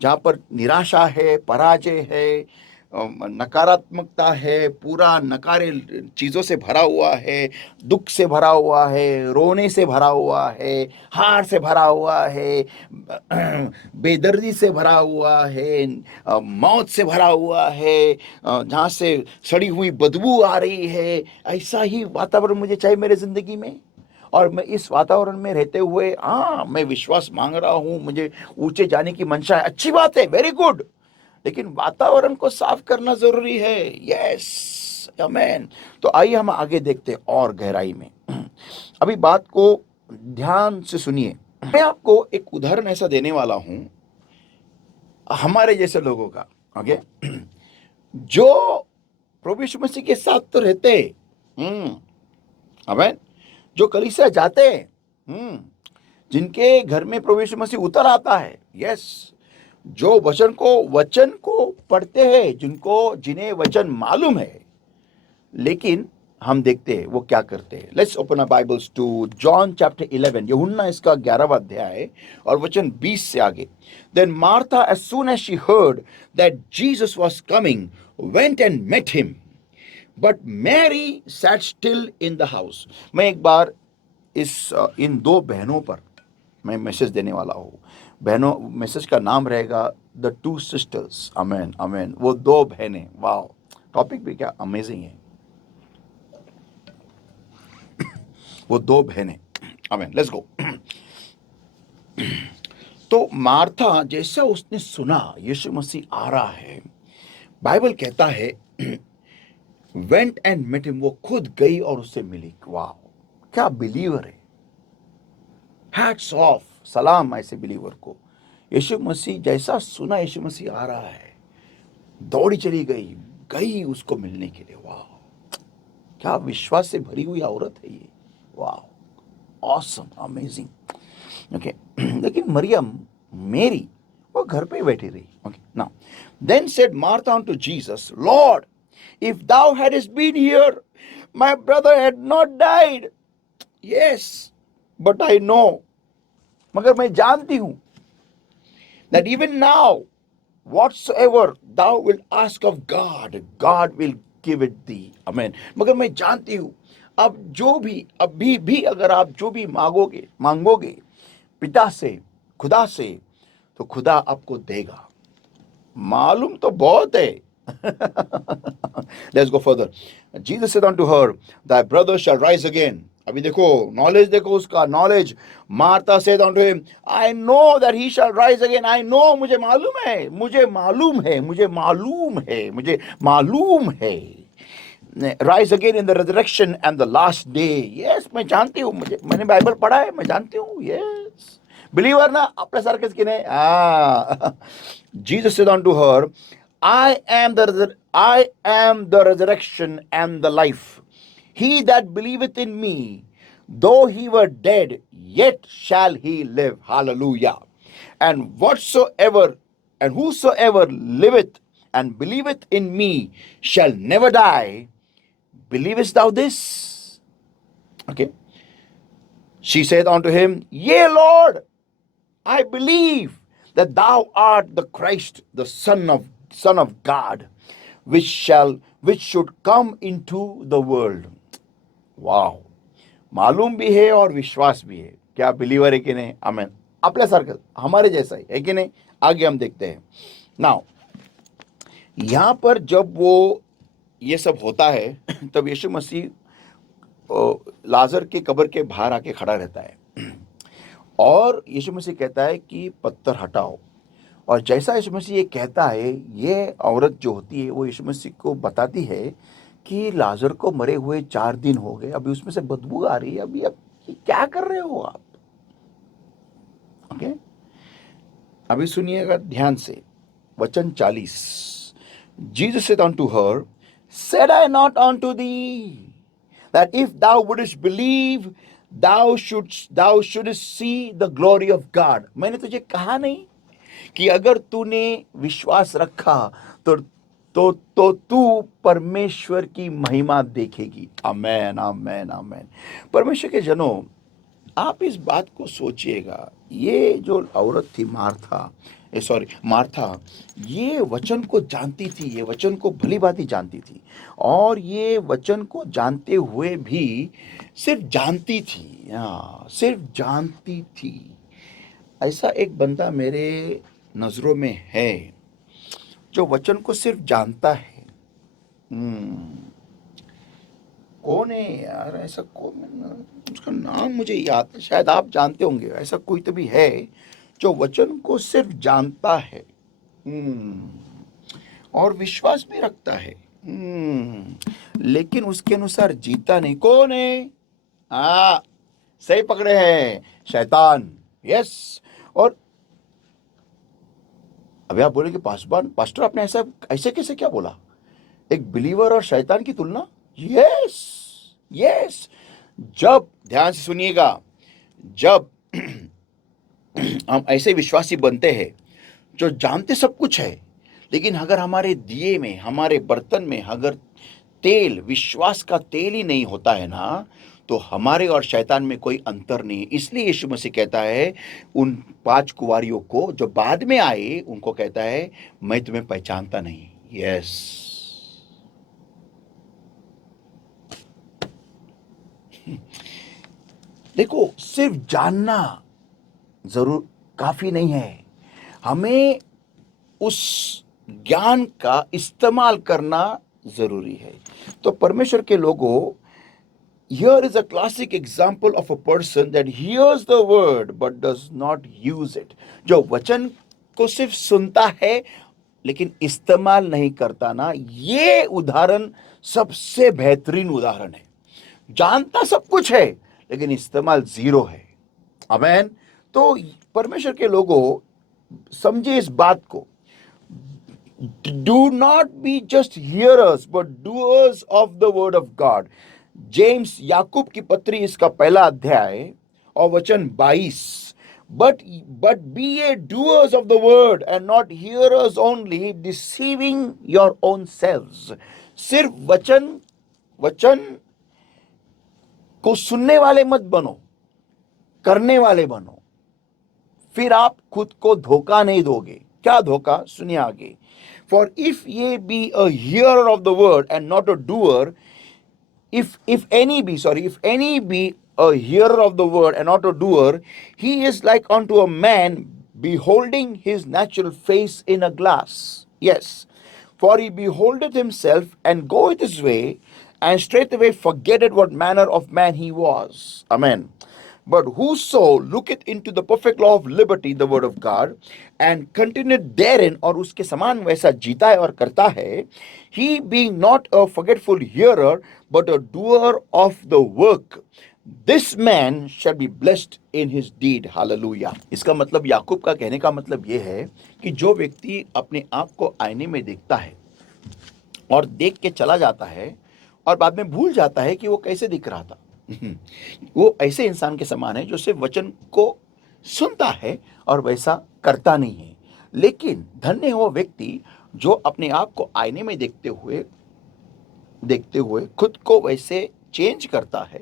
जहां पर निराशा है, पराजय है, नकारात्मकता है, पूरा नकारे चीज़ों से भरा हुआ है, दुख से भरा हुआ है, रोने से भरा हुआ है, हार से भरा हुआ है, बेदर्दी से भरा हुआ है, मौत से भरा हुआ है, जहाँ से सड़ी हुई बदबू आ रही है। ऐसा ही वातावरण मुझे चाहिए मेरे ज़िंदगी में। और मैं इस वातावरण में रहते हुए, हाँ, मैं विश्वास मांग रहा हूँ, मुझे ऊंचे जाने की मंशा है, अच्छी बात है, वेरी गुड। लेकिन वातावरण को साफ करना जरूरी है। यस, आमेन। तो आइए हम आगे देखते हैं और गहराई में। अभी बात को ध्यान से सुनिए। मैं आपको एक उदाहरण ऐसा देने वाला हूं, हमारे जैसे लोगों का। ओके, जो प्रभु यीशु मसीह के साथ तो रहते हैं, आमेन, जो कलीसिया जाते हैं, जिनके घर में प्रभु यीशु मसीह उतर आता है। यस, जो वचन को पढ़ते हैं, जिन्हें वचन मालूम है, लेकिन हम देखते हैं वो क्या करते हैं। Let's open a Bibles to John chapter 11, यूहन्ना इसका 11वां अध्याय और वचन 20 से आगे। Then Martha, as soon as she heard that Jesus was coming, went and met him, but Mary sat still in the house. मैं एक बार इन दो बहनों पर मैं मैसेज देने वाला हूँ। बहनों, मैसेज का नाम रहेगा the two sisters. Amen, amen. वो दो बहनें। वाह, टॉपिक भी क्या अमेजिंग है। वो दो बहनें। Amen, let's go. तो मार्था, जैसा उसने सुना यीशु मसीह आ रहा है, बाइबल कहता है वेंट एंड मेट हिम, वो खुद गई और उससे मिली। वाह, क्या बिलीवर है। हैट्स ऑफ, सलाम ऐसे बिलीवर को। यीशु मसीह जैसा सुना यीशु मसीह आ रहा है, दौड़ी चली गई, गई उसको मिलने के लिए। वाह, क्या विश्वास से भरी हुई औरत है ये। वाह, ऑसम, अमेजिंग। ओके, लेकिन मरियम, मेरी, वो घर पे ही बैठी रही। Okay, now then said Martha unto Jesus, Lord, if thou hadst been here, my brother had not died. Yes, but I know, मगर मैं जानती हूं, that even now whatsoever thou wilt ask of God, God will give it thee. Amen. मगर मैं जानती हूं, अब जो भी, अभी भी अगर आप जो भी मांगोगे पिता से, खुदा से, तो खुदा आपको देगा। मालूम तो बहुत है। Let's go further. Jesus said unto her, thy brother shall rise again. अभी देखो, नॉलेज देखो उसका, knowledge. Martha said unto him, I know that he shall rise again. I know, मुझे मालूम है, मुझे मालूम है, मुझे मालूम है, मुझे मालूम है। Rise again in the resurrection and the last day. Yes, मैं जानती हूँ, मैंने बाइबल पढ़ा है, मैं जानती हूँ। Yes, बिलीवर ना आपल्यासारखेच की नाही। Jesus said unto her, I am the resurrection and the life. He that believeth in me, though he were dead, yet shall he live. Hallelujah. And whosoever liveth and believeth in me shall never die. Believest thou this? Okay. She said unto him, Yea, Lord, I believe that thou art the Christ, the Son of God, which should come into the world. Wow. मालूम भी है और विश्वास भी है। क्या believer है कि नहीं? आमेन। आपल्यासारखं, हमारे जैसा ही है कि नहीं? आगे हम देखते हैं। नाउ, यहां पर जब वो ये सब होता है, तब यीशु मसीह लाजर के कब्र के बाहर आके खड़ा रहता है और यीशु मसीह कहता है कि पत्थर हटाओ। और जैसा यीशु मसीह ये कहता है, ये औरत जो होती है वो यीशु मसीह को बताती है कि लाजर को मरे हुए 4 दिन हो गए, अभी उसमें से बदबू आ रही है, अभी अब क्या कर रहे हो आप? ओके, अभी सुनिएगा ध्यान से, वचन 40। Jesus said unto her, Said I not unto thee that if thou wouldest believe, thou shouldest see the glory of God? मैंने तुझे कहा नहीं कि अगर तूने विश्वास रखा तो तू परमेश्वर की महिमा देखेगी। आमेन, आमेन, आमेन। परमेश्वर के जनों, आप इस बात को सोचिएगा, ये जो औरत थी मार्था, ये वचन को जानती थी, ये वचन को भली भांति जानती थी, और ये वचन को जानते हुए भी सिर्फ जानती थी। सिर्फ जानती थी। ऐसा एक बंदा मेरे नजरों में है जो वचन को सिर्फ जानता है। कौन है यार? ऐसा कौन? उसका नाम मुझे याद है, शायद आप जानते होंगे। ऐसा कोई तो भी है जो वचन को सिर्फ जानता है और विश्वास भी रखता है, लेकिन उसके अनुसार जीता नहीं। कौन है? सही पकड़े हैं, शैतान। यस। और अभी आप बोलेंगे पास्टर आपने ऐसे कैसे क्या बोला? एक बिलीवर और शैतान की तुलना? Yes, yes. जब, ध्यान से सुनिएगा, जब हम ऐसे विश्वासी बनते हैं जो जानते सब कुछ है, लेकिन अगर हमारे दिए में, हमारे बर्तन में अगर तेल, विश्वास का तेल ही नहीं होता है ना, तो हमारे और शैतान में कोई अंतर नहीं है। इसलिए यीशु मसीह कहता है उन 5 कुंवारियों को जो बाद में आए, उनको कहता है, मैं तुम्हें पहचानता नहीं। यस। देखो, सिर्फ जानना जरूर काफी नहीं है, हमें उस ज्ञान का इस्तेमाल करना जरूरी है। तो परमेश्वर के लोगों, here is a classic example of a person that hears the word but does not use it. जो वचन को सिर्फ सुनता है लेकिन इस्तेमाल नहीं करता ना, ये उदाहरण सबसे बेहतरीन उदाहरण है। जानता सब कुछ है लेकिन इस्तेमाल जीरो है। आमेन। तो परमेश्वर के लोगों, समझे इस बात को। Do not be just hearers but doers of the word of God। James याकूब की पत्री इसका पहला अध्याय और वचन 22। But be a doers of the word and not hearers only, deceiving your own selves। सिर्फ वचन वचन को सुनने वाले मत बनो, करने वाले बनो, फिर आप खुद को धोखा नहीं दोगे। क्या धोखा? सुनिए आगे। For if ye be a hearer of the word and not a doer, if any be a hearer of the word and not a doer, he is like unto a man beholding his natural face in a glass. Yes, for he beholdeth himself and goeth his way, and straightway forgetteth what manner of man he was. Amen. But whoso looketh into the perfect law of liberty, the word of God, and continueth therein, और उसके समान वैसा जीता है और करता है, he being not a forgetful hearer, but a doer of the work, this man shall be blessed in his deed। Hallelujah. इसका मतलब, याकूब का कहने का मतलब यह है कि जो व्यक्ति अपने आप को आईने में देखता है और देख के चला जाता है और बाद में भूल जाता है कि वो कैसे दिख रहा था, वो ऐसे इंसान के समान है जो सिर्फ वचन को सुनता है और वैसा करता नहीं है। लेकिन धन्य है वो व्यक्ति जो अपने आप को आईने में देखते हुए खुद को वैसे चेंज करता है।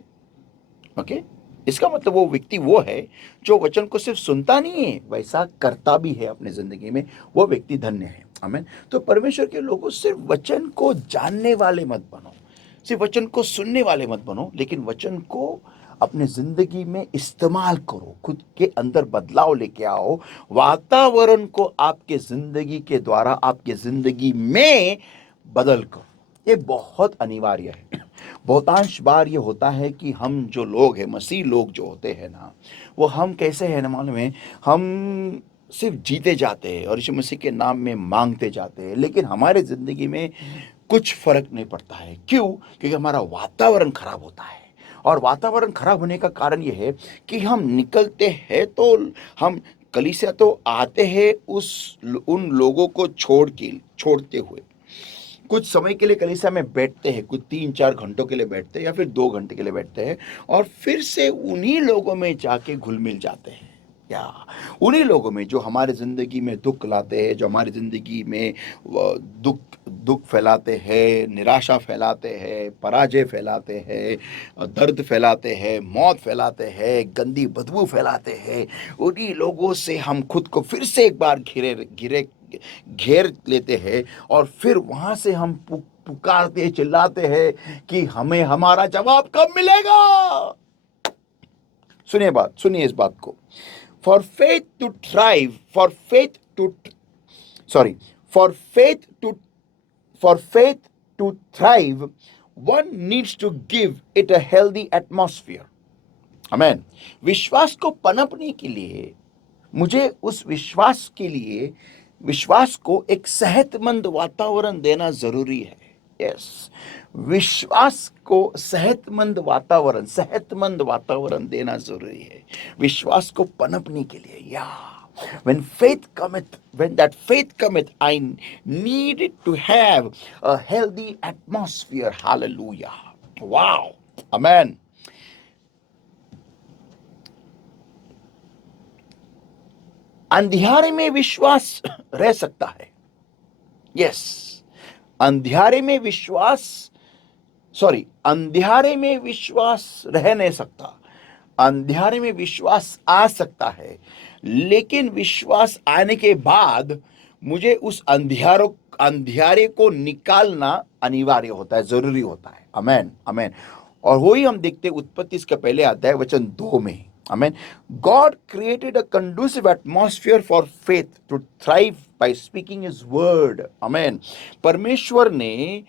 ओके, इसका मतलब वो व्यक्ति वो है जो वचन को सिर्फ सुनता नहीं है, वैसा करता भी है अपने जिंदगी में। वो व्यक्ति धन्य है। आमीन। तो परमेश्वर के लोगों, सिर्फ वचन को जानने वाले मत बनो, सिर्फ वचन को सुनने वाले मत बनो, लेकिन वचन को अपने जिंदगी में इस्तेमाल करो। खुद के अंदर बदलाव लेके आओ। वातावरण को आपके जिंदगी के द्वारा आपके जिंदगी में बदल करो। ये बहुत अनिवार्य है। बहुतांश बार ये होता है कि हम जो लोग हैं, मसीह लोग जो होते हैं ना, वो हम कैसे हैं ना, मालूम है, हम सिर्फ जीते जाते हैं और यीशु मसीह के नाम में मांगते जाते हैं, लेकिन हमारे जिंदगी में कुछ फर्क नहीं पड़ता है। क्यों? क्योंकि हमारा वातावरण खराब होता है। और वातावरण खराब होने का कारण यह है कि हम निकलते हैं तो हम कलीसिया तो आते हैं उन लोगों को छोड़ते हुए, कुछ समय के लिए कलीसिया में बैठते हैं, कुछ 3-4 घंटों के लिए बैठते हैं या फिर 2 घंटे के लिए बैठते हैं, और फिर से उन्हीं लोगों में जाके घुल मिल जाते हैं। या उन्हीं लोगों में जो हमारे जिंदगी में दुख लाते हैं, जो हमारी जिंदगी में दुख फैलाते हैं, निराशा फैलाते हैं, पराजय फैलाते हैं, दर्द फैलाते हैं, मौत फैलाते हैं, गंदी बदबू फैलाते हैं। उन्हीं लोगों से हम खुद को फिर से एक बार घेर लेते हैं और फिर वहां से हम पुकारते चिल्लाते हैं कि हमें हमारा जवाब कब मिलेगा। सुनिए इस बात को। For faith to thrive, for faith to thrive, one needs to give it a healthy atmosphere। आमेन। विश्वास को पनपने के लिए मुझे उस विश्वास को एक सेहतमंद वातावरण देना जरूरी है। यस, विश्वास को सेहतमंद वातावरण देना जरूरी है विश्वास को पनपने के लिए। या when that faith cometh, I need it to have a healthy atmosphere। Hallelujah। Wow। Amen। अंधियारे में विश्वास रह सकता है। यस, अंधियारे में विश्वास रह नहीं सकता। अंधियारे में विश्वास आ सकता है, लेकिन विश्वास आने के बाद मुझे उस अंधियारे को निकालना अनिवार्य होता है, जरूरी होता है। आमेन, आमेन। और वही हम देखते उत्पत्ति इसका पहले अध्याय वचन 2 में। Amen। God created a conducive atmosphere for faith to thrive by speaking His word। Amen। परमेश्वर ने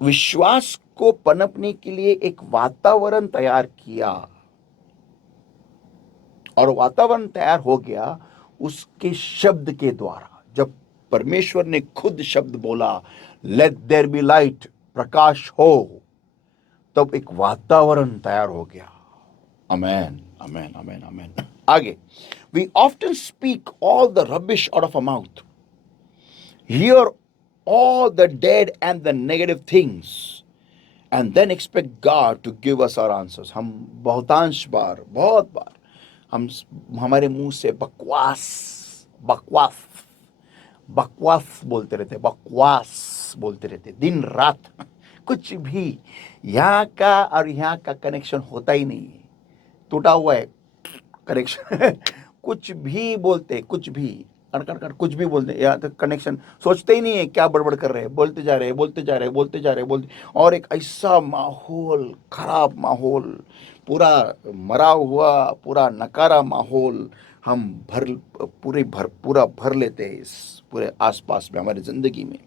विश्वास को पनपने के लिए एक वातावरण तैयार किया, और वातावरण तैयार हो गया उसके शब्द के द्वारा। जब परमेश्वर ने खुद शब्द बोला, लेट देयर बी लाइट, प्रकाश हो, तब एक वातावरण तैयार हो गया। Amen, amen, amen, amen. आगे, we often speak all the rubbish out of a mouth, here all the dead and the negative things, and then expect God to give us our answers. हम बहुत बार हम हमारे मुंह से बकवास बकवास बकवास बोलते रहते, बकवास बोलते रहते दिन रात। कुछ भी यहाँ का और यहाँ का कनेक्शन होता ही नहीं है, टूटा हुआ है कनेक्शन। कुछ भी बोलते, कुछ भी कड़ कुछ भी बोलते, यहाँ तक कनेक्शन सोचते ही नहीं है, क्या बड़बड़ कर रहे हैं, बोलते जा रहे हैं, बोलते जा रहे हैं, बोलते जा रहे हैं, बोलते, और एक ऐसा माहौल, खराब माहौल, पूरा मरा हुआ, पूरा नकारा माहौल हम पूरा भर लेते हैं इस पूरे आसपास में, हमारी जिंदगी में।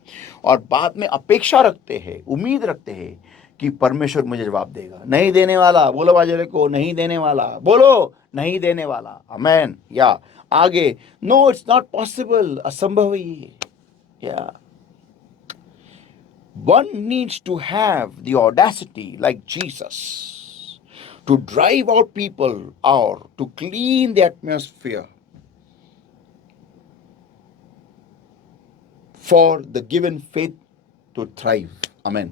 और बाद में अपेक्षा रखते हैं, उम्मीद रखते हैं कि परमेश्वर मुझे जवाब देगा। नहीं देने वाला, बोलो बाजरे को, नहीं देने वाला, बोलो नहीं देने वाला। आमेन। या आगे, नो इट्स नॉट पॉसिबल, असंभव है ये। या one needs to have the audacity like Jesus to drive out people or to clean the atmosphere for the given faith to thrive. Amen.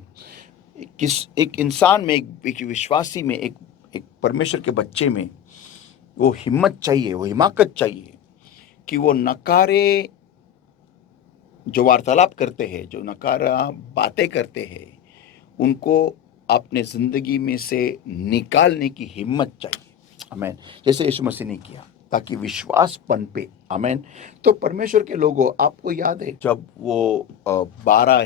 एक इंसान में, एक विश्वासी में, एक परमेश्वर के बच्चे में वो हिम्मत चाहिए, वो हिमाकत चाहिए कि वो नकारे जो वार्तालाप करते हैं, जो नकारा बातें करते हैं, उनको अपने जिंदगी में से निकालने की हिम्मत चाहिए। आमेन। जैसे यीशु मसीह ने किया, ताकि विश्वास पनपे। आमेन। तो परमेश्वर के लोगों, आपको याद है जब वो 12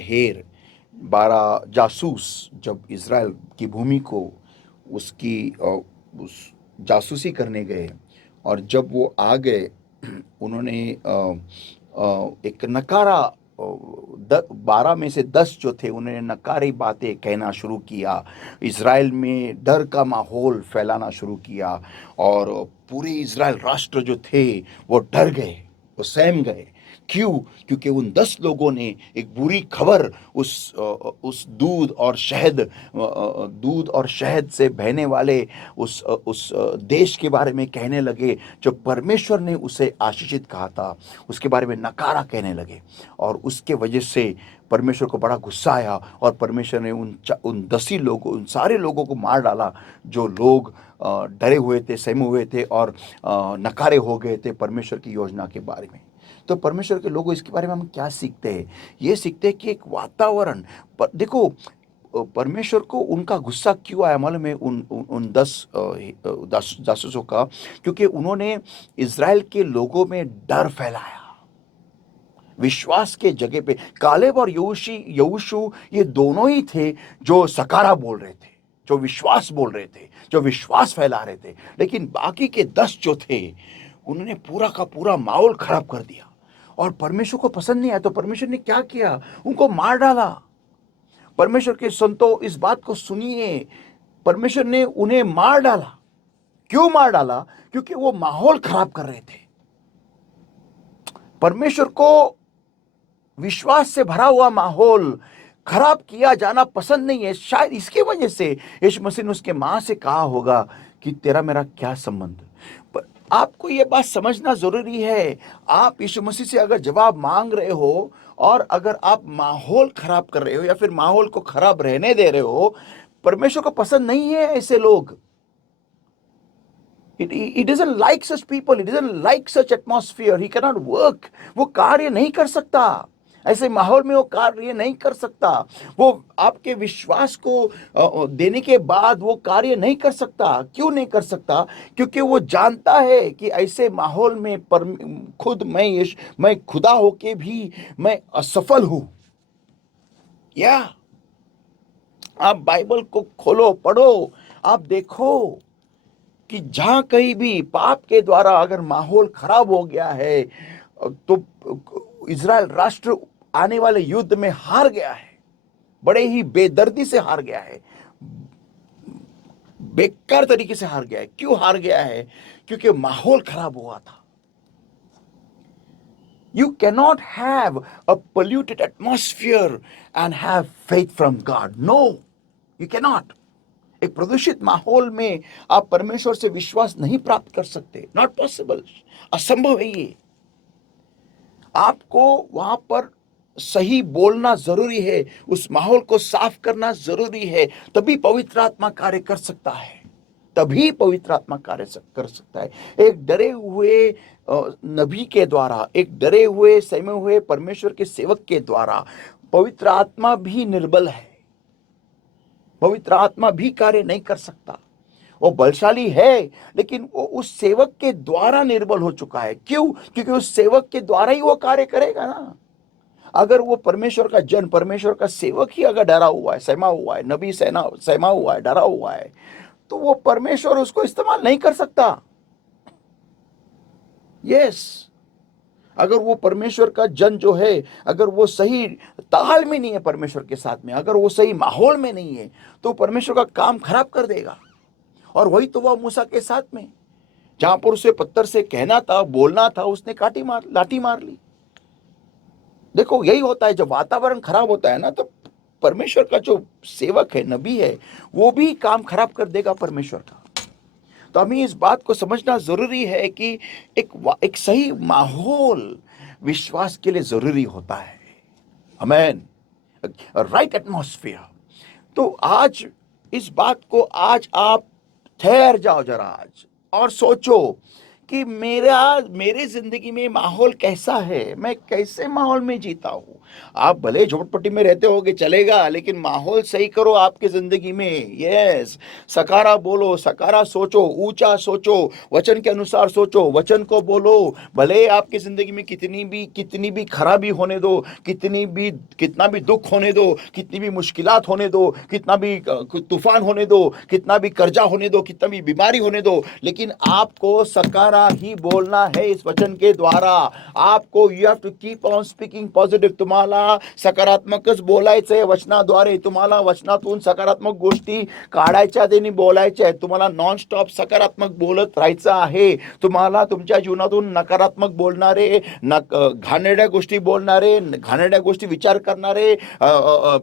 जासूस जब इज़राइल की भूमि को उस जासूसी करने गए, और जब वो आ गए, उन्होंने एक नकारा 12 में से 10 जो थे, उन्होंने नकारी बातें कहना शुरू किया, इज़राइल में डर का माहौल फैलाना शुरू किया, और पूरे इज़राइल राष्ट्र जो थे वो डर गए, वो सहम गए। क्यों? क्योंकि उन 10 लोगों ने एक बुरी खबर उस दूध और शहद से बहने वाले उस देश के बारे में कहने लगे, जो परमेश्वर ने उसे आशीषित कहा था, उसके बारे में नकारा कहने लगे। और उसके वजह से परमेश्वर को बड़ा गुस्सा आया, और परमेश्वर ने उन 10 लोगों, उन सारे लोगों को मार डाला, जो लोग डरे हुए थे, सहमे हुए थे, और नकारे हो गए थे परमेश्वर की योजना के बारे में। तो परमेश्वर के लोगों, इसके बारे में हम क्या सीखते हैं? ये सीखते हैं कि एक वातावरण पर, देखो, परमेश्वर को उनका गुस्सा क्यों आया मालूम है? उन 10 जासूसों का, क्योंकि उन्होंने इज़राइल के लोगों में डर फैलाया। विश्वास के जगह पे कालेब और यहोशू ये दोनों ही थे जो सकारा बोल रहे थे, जो विश्वास बोल रहे थे, जो विश्वास फैला रहे थे। लेकिन बाकी के 10 जो थे, उन्होंने पूरा का पूरा माहौल खराब कर दिया, और परमेश्वर को पसंद नहीं आया। तो परमेश्वर ने क्या किया? उनको मार डाला। परमेश्वर के संतों, इस बात को सुनिए, परमेश्वर ने उन्हें मार डाला। क्यों मार डाला? क्योंकि वो माहौल खराब कर रहे थे। परमेश्वर को विश्वास से भरा हुआ माहौल खराब किया जाना पसंद नहीं है। शायद इसके वजह से यीशु मसीह ने उसके मां से कहा होगा कि तेरा मेरा क्या संबंध। पर आपको यह बात समझना जरूरी है, आप यीशु मसीह से अगर जवाब मांग रहे हो, और अगर आप माहौल खराब कर रहे हो, या फिर माहौल को खराब रहने दे रहे हो, परमेश्वर को पसंद नहीं है ऐसे लोग। He doesn't like such people. He doesn't like such atmosphere. He cannot work. वो कार्य नहीं कर सकता ऐसे माहौल में, वो कार्य नहीं कर सकता। वो आपके विश्वास को देने के बाद वो कार्य नहीं कर सकता। क्यों नहीं कर सकता? क्योंकि वो जानता है कि ऐसे माहौल में खुद मैं खुदा होके भी मैं असफल हूं। या आप बाइबल को खोलो, पढ़ो, आप देखो कि जहां कहीं भी पाप के द्वारा अगर माहौल खराब हो गया है, तो इज़राइल राष्ट्र आने वाले युद्ध में हार गया है, बड़े ही बेदर्दी से हार गया है, बेकार तरीके से हार गया है। क्यों हार गया है? क्योंकि माहौल खराब हुआ था। You cannot have a polluted atmosphere and have faith from God. No, you cannot. एक प्रदूषित माहौल में आप परमेश्वर से विश्वास नहीं प्राप्त कर सकते. Not possible. असंभव है ये. आपको वहां पर सही बोलना जरूरी है, उस माहौल को साफ करना जरूरी है, तभी पवित्र आत्मा कार्य कर सकता है. तभी पवित्र आत्मा कार्य कर सकता है. एक डरे हुए नबी के द्वारा, एक डरे हुए सहमे हुए परमेश्वर के सेवक के द्वारा पवित्र आत्मा भी निर्बल है. पवित्र आत्मा भी कार्य नहीं कर सकता. वो बलशाली है, लेकिन वो उस सेवक के द्वारा निर्बल हो चुका है. क्यों? क्योंकि उस सेवक के द्वारा ही वो कार्य करेगा ना. अगर वो परमेश्वर का जन, परमेश्वर का सेवक ही अगर डरा हुआ है, सहमा हुआ है, नबी सहमा हुआ है, डरा हुआ है, तो वो परमेश्वर उसको इस्तेमाल नहीं कर सकता. यस, अगर वो परमेश्वर का जन जो है, अगर वो सही ताल में नहीं है परमेश्वर के साथ में, अगर वो सही माहौल में नहीं है, तो परमेश्वर का काम खराब कर देगा. और वही तो हुआ मूसा के साथ में. जहां पर उसे पत्थर से कहना था, बोलना था, उसने लाठी मार ली. देखो, यही होता है जब वातावरण खराब होता है ना, तो परमेश्वर का जो सेवक है, नबी है, वो भी काम खराब कर देगा परमेश्वर का. तो हमें इस बात को समझना जरूरी है कि एक सही माहौल विश्वास के लिए जरूरी होता है. आमीन. Right atmosphere. तो आज इस बात को, आज आप ठहर जाओ जरा आज और सोचो कि मेरे जिंदगी में माहौल कैसा है, मैं कैसे माहौल में जीता हूं. आप भले झोपड़पट्टी में रहते होगे, चलेगा, लेकिन माहौल सही करो आपकी जिंदगी में. यस, सकारा बोलो, सकारा सोचो, ऊंचा सोचो, वचन के अनुसार सोचो, वचन को बोलो. भले आपकी जिंदगी में कितनी भी खराबी होने दो, कितना भी दुख होने दो, कितनी भी मुश्किलात होने दो, कितना भी तूफान होने दो, कितना भी कर्जा होने दो, कितना भी बीमारी होने दो, लेकिन आपको सकारा ही बोलना है इस वचन के द्वारा. आपको you have to keep on speaking positive. तुम्हाला सकारात्मकच बोलायचंय वचनाद्वारे. तुम्हाला वचनातून सकारात्मक गोष्टी काढायच्या, त्यांनी बोलायच्या आहेत. तुम्हाला नॉन स्टॉप सकारात्मक बोलत राहायचं आहे. तुम्हाला तुमच्या जीवनातून नकारात्मक बोलणारे, घाणेरड्या गोष्टी बोलणारे, घाणेरड्या गोष्टी विचार करणारे,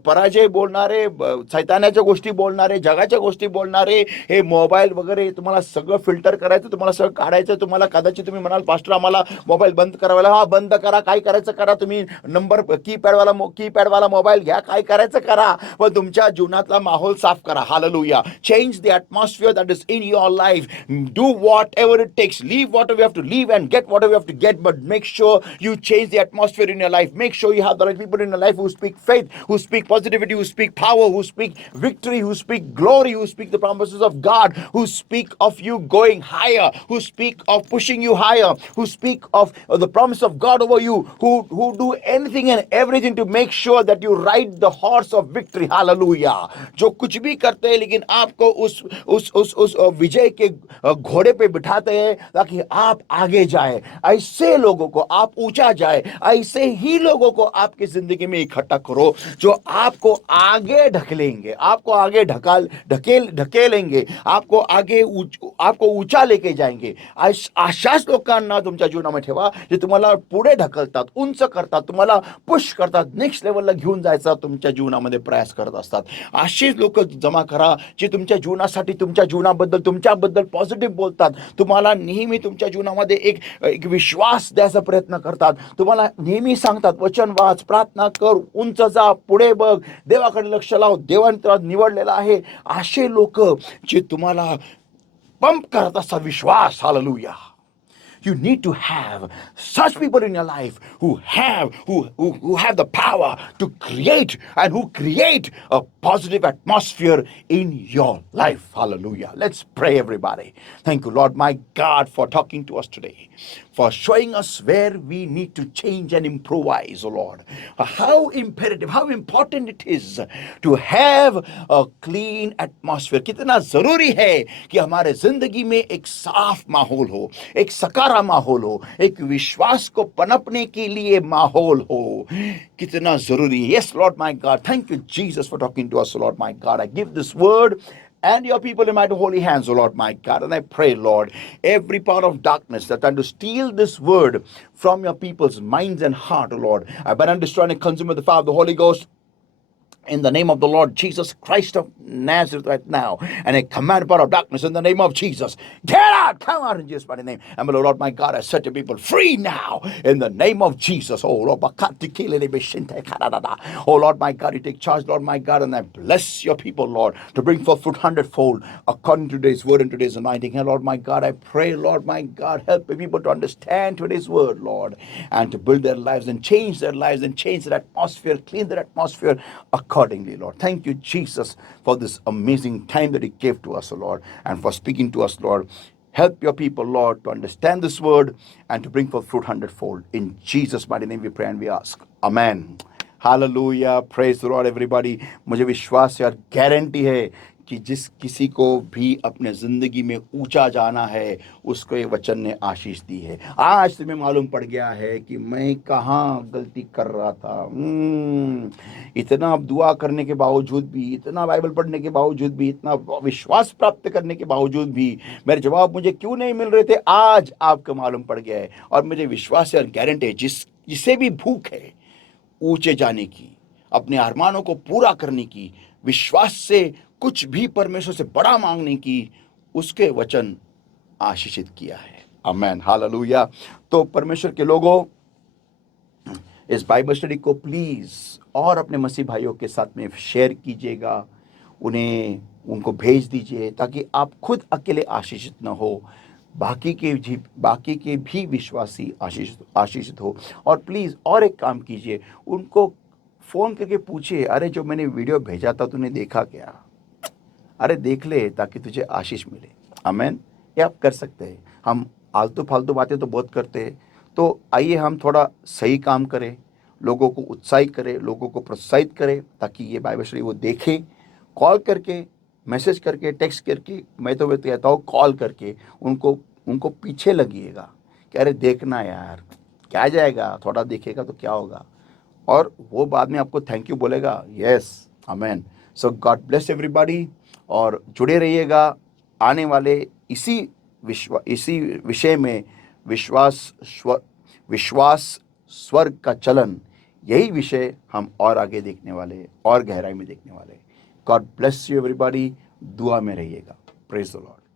पराजय बोलणारे, सैतानाच्या गोष्टी बोलणारे, जगाच्या गोष्टी बोलणारे, हे मोबाईल वगैरे तुम्हाला सगळं फिल्टर करायचं, तुम्हाला सगळं काढायचं. तुम्हाला कदाचित तुम्ही म्हणाल, पास्टर आम्हाला मोबाईल बंद करावा. हा, बंद करा, काय करायचं करा. तुम्ही नंबर कीपॅडवाला मोबाईल घ्या, काय करायचं करा, पण तुमच्या जीवनातला माहोल साफ करा. Hallelujah. Change the atmosphere that is in your life. Do whatever it takes. Leave whatever you have to leave and get whatever you have to get, but make sure you change the atmosphere in your life. Make sure you have the right people in your life who speak faith, who speak positivity, who speak power, who speak victory, who speak glory, who speak the promises of God, who speak of you going higher, who speak of pushing you higher, who speak of the promise of God over you, who do anything and everything to make sure that you ride the horse of victory. Hallelujah. जो कुछ भी करते हैं, लेकिन आपको उस विजय के घोड़े पे बिठाते हैं ताकि आप आगे जाए. ऐसे लोगों को आप ऊंचा जाए, ऐसे ही लोगों को आपकी जिंदगी में इकट्ठा करो जो आपको आगे ढकेलेंगे, आपको आगे ढकेलेंगे, आपको ऊंचा लेके जाएंगे. अशाच लोकांना तुमच्या जीवनामध्ये ठेवा जे तुम्हाला पुढे ढकलतात, उंच करतात, तुम्हाला पुश करतात, नेक्स्ट लेवलला घेऊन जायचा तुमच्या जीवनामध्ये प्रयास करत असतात. अशीच लोक जमा करा जे तुमच्या जीवनासाठी, तुमच्या जीवनाबद्दल, तुमच्याबद्दल पॉझिटिव्ह बोलतात. तुम्हाला नेहमी तुमच्या जीवनामध्ये एक विश्वास द्यायचा प्रयत्न करतात. तुम्हाला नेहमी सांगतात, वचन वाच, प्रार्थना कर, उंच जा, पुढे बघ, देवाकडे लक्ष लाव, देवाने तुला निवडलेला आहे. असे लोक जे तुम्हाला पंप करत असतात विश्वास. Hallelujah. You need to have such people in your life who have the power to create and who create a positive atmosphere in your life. Hallelujah. Let's pray, everybody. Thank you, Lord, my God, for talking to us today, for showing us where we need to change and improvise, oh Lord. How imperative, how important it is to have a clean atmosphere. कितना जरूरी है कि हमारे जिंदगी में एक साफ माहौल हो, एक सकारात्मक माहौल हो, एक विश्वास को पनपने के लिए माहौल हो. कितना जरूरी है. Yes, Lord, my God. Thank you, Jesus, for talking to us, Lord, my God. I give this word and your people in mighty holy hands, O Lord my God. And I pray, Lord, every power of darkness that trying to steal this word from your people's minds and heart, O Lord, I bind and destroy and consume with the fire of the Holy Ghost in the name of the Lord Jesus Christ of Nazareth right now. And I command power of darkness in the name of Jesus. Get out! Come out in Jesus' mighty name. And my Lord my God, I set your people free now in the name of Jesus. Oh Lord, oh Lord my God, you take charge, Lord my God, and I bless your people, Lord, to bring forth fruit hundredfold according to today's word and today's anointing. And Lord my God, I pray, Lord my God, help the people to understand today's word, Lord, and to build their lives and change their lives and change their atmosphere, clean their atmosphere accordingly, Lord. Thank you, Jesus, for this amazing time that you gave to us, Lord, and for speaking to us, Lord. Help your people, Lord, to understand this word and to bring forth fruit hundredfold. In Jesus' mighty name we pray and we ask. Amen. Hallelujah, praise the Lord everybody. मुझे विश्वास है और guarantee है कि जिस किसी को भी अपने ज़िंदगी में ऊंचा जाना है, उसको ये वचन ने आशीष दी है। आज तुम्हें मालूम पड़ गया है कि मैं कहाँ गलती कर रहा था। इतना दुआ करने के बावजूद भी, इतना बाइबल पढ़ने के बावजूद भी, इतना विश्वास प्राप्त करने के बावजूद भी मेरे जवाब मुझे क्यों नहीं मिल रहे थे, आज आपको मालूम पड़ गया है। और मुझे विश्वास है और गारंटी है, जिसे भी भूख है ऊंचे जाने की, अपने अरमानों को पूरा करने की, विश्वास से कुछ भी परमेश्वर से बड़ा मांगने की, उसके वचन आशीषित किया है। आमेन, हालेलुया। तो परमेश्वर के लोगों, इस बाइबल स्टडी को प्लीज और अपने मसीह भाइयों के साथ में शेयर कीजिएगा, उनको भेज दीजिए, ताकि आप खुद अकेले आशीषित न हो, बाकी के भी विश्वासी आशीषित हो। और प्लीज़ और एक काम कीजिए, उनको फ़ोन करके पूछिए, अरे जो मैंने वीडियो भेजा था तूने देखा क्या? अरे देख ले, ताकि तुझे आशीष मिले। आमेन। ये आप कर सकते हैं। हम आलतू फालतू बातें तो बहुत करते हैं, तो आइए हम थोड़ा सही काम करें, लोगों को उत्साहित करें, लोगों को प्रोत्साहित करें, ताकि ये बाइबल स्टडी वो देखें। कॉल करके, मैसेज करके, टेक्स्ट करके, मैं तो कहता हूँ कॉल करके उनको पीछे लगिएगा कि अरे देखना यार, क्या जाएगा, थोड़ा देखेगा तो क्या होगा, और वो बाद में आपको थैंक यू बोलेगा। यस, आमेन। सो गॉड ब्लेस एवरीबॉडी, और जुड़े रहिएगा आने वाले इसी विषय में, विश्वास स्वर्ग का चलन, यही विषय हम और आगे देखने वाले, और गहराई में देखने वाले। God bless you everybody. दुआ में रहिएगा। Praise the Lord.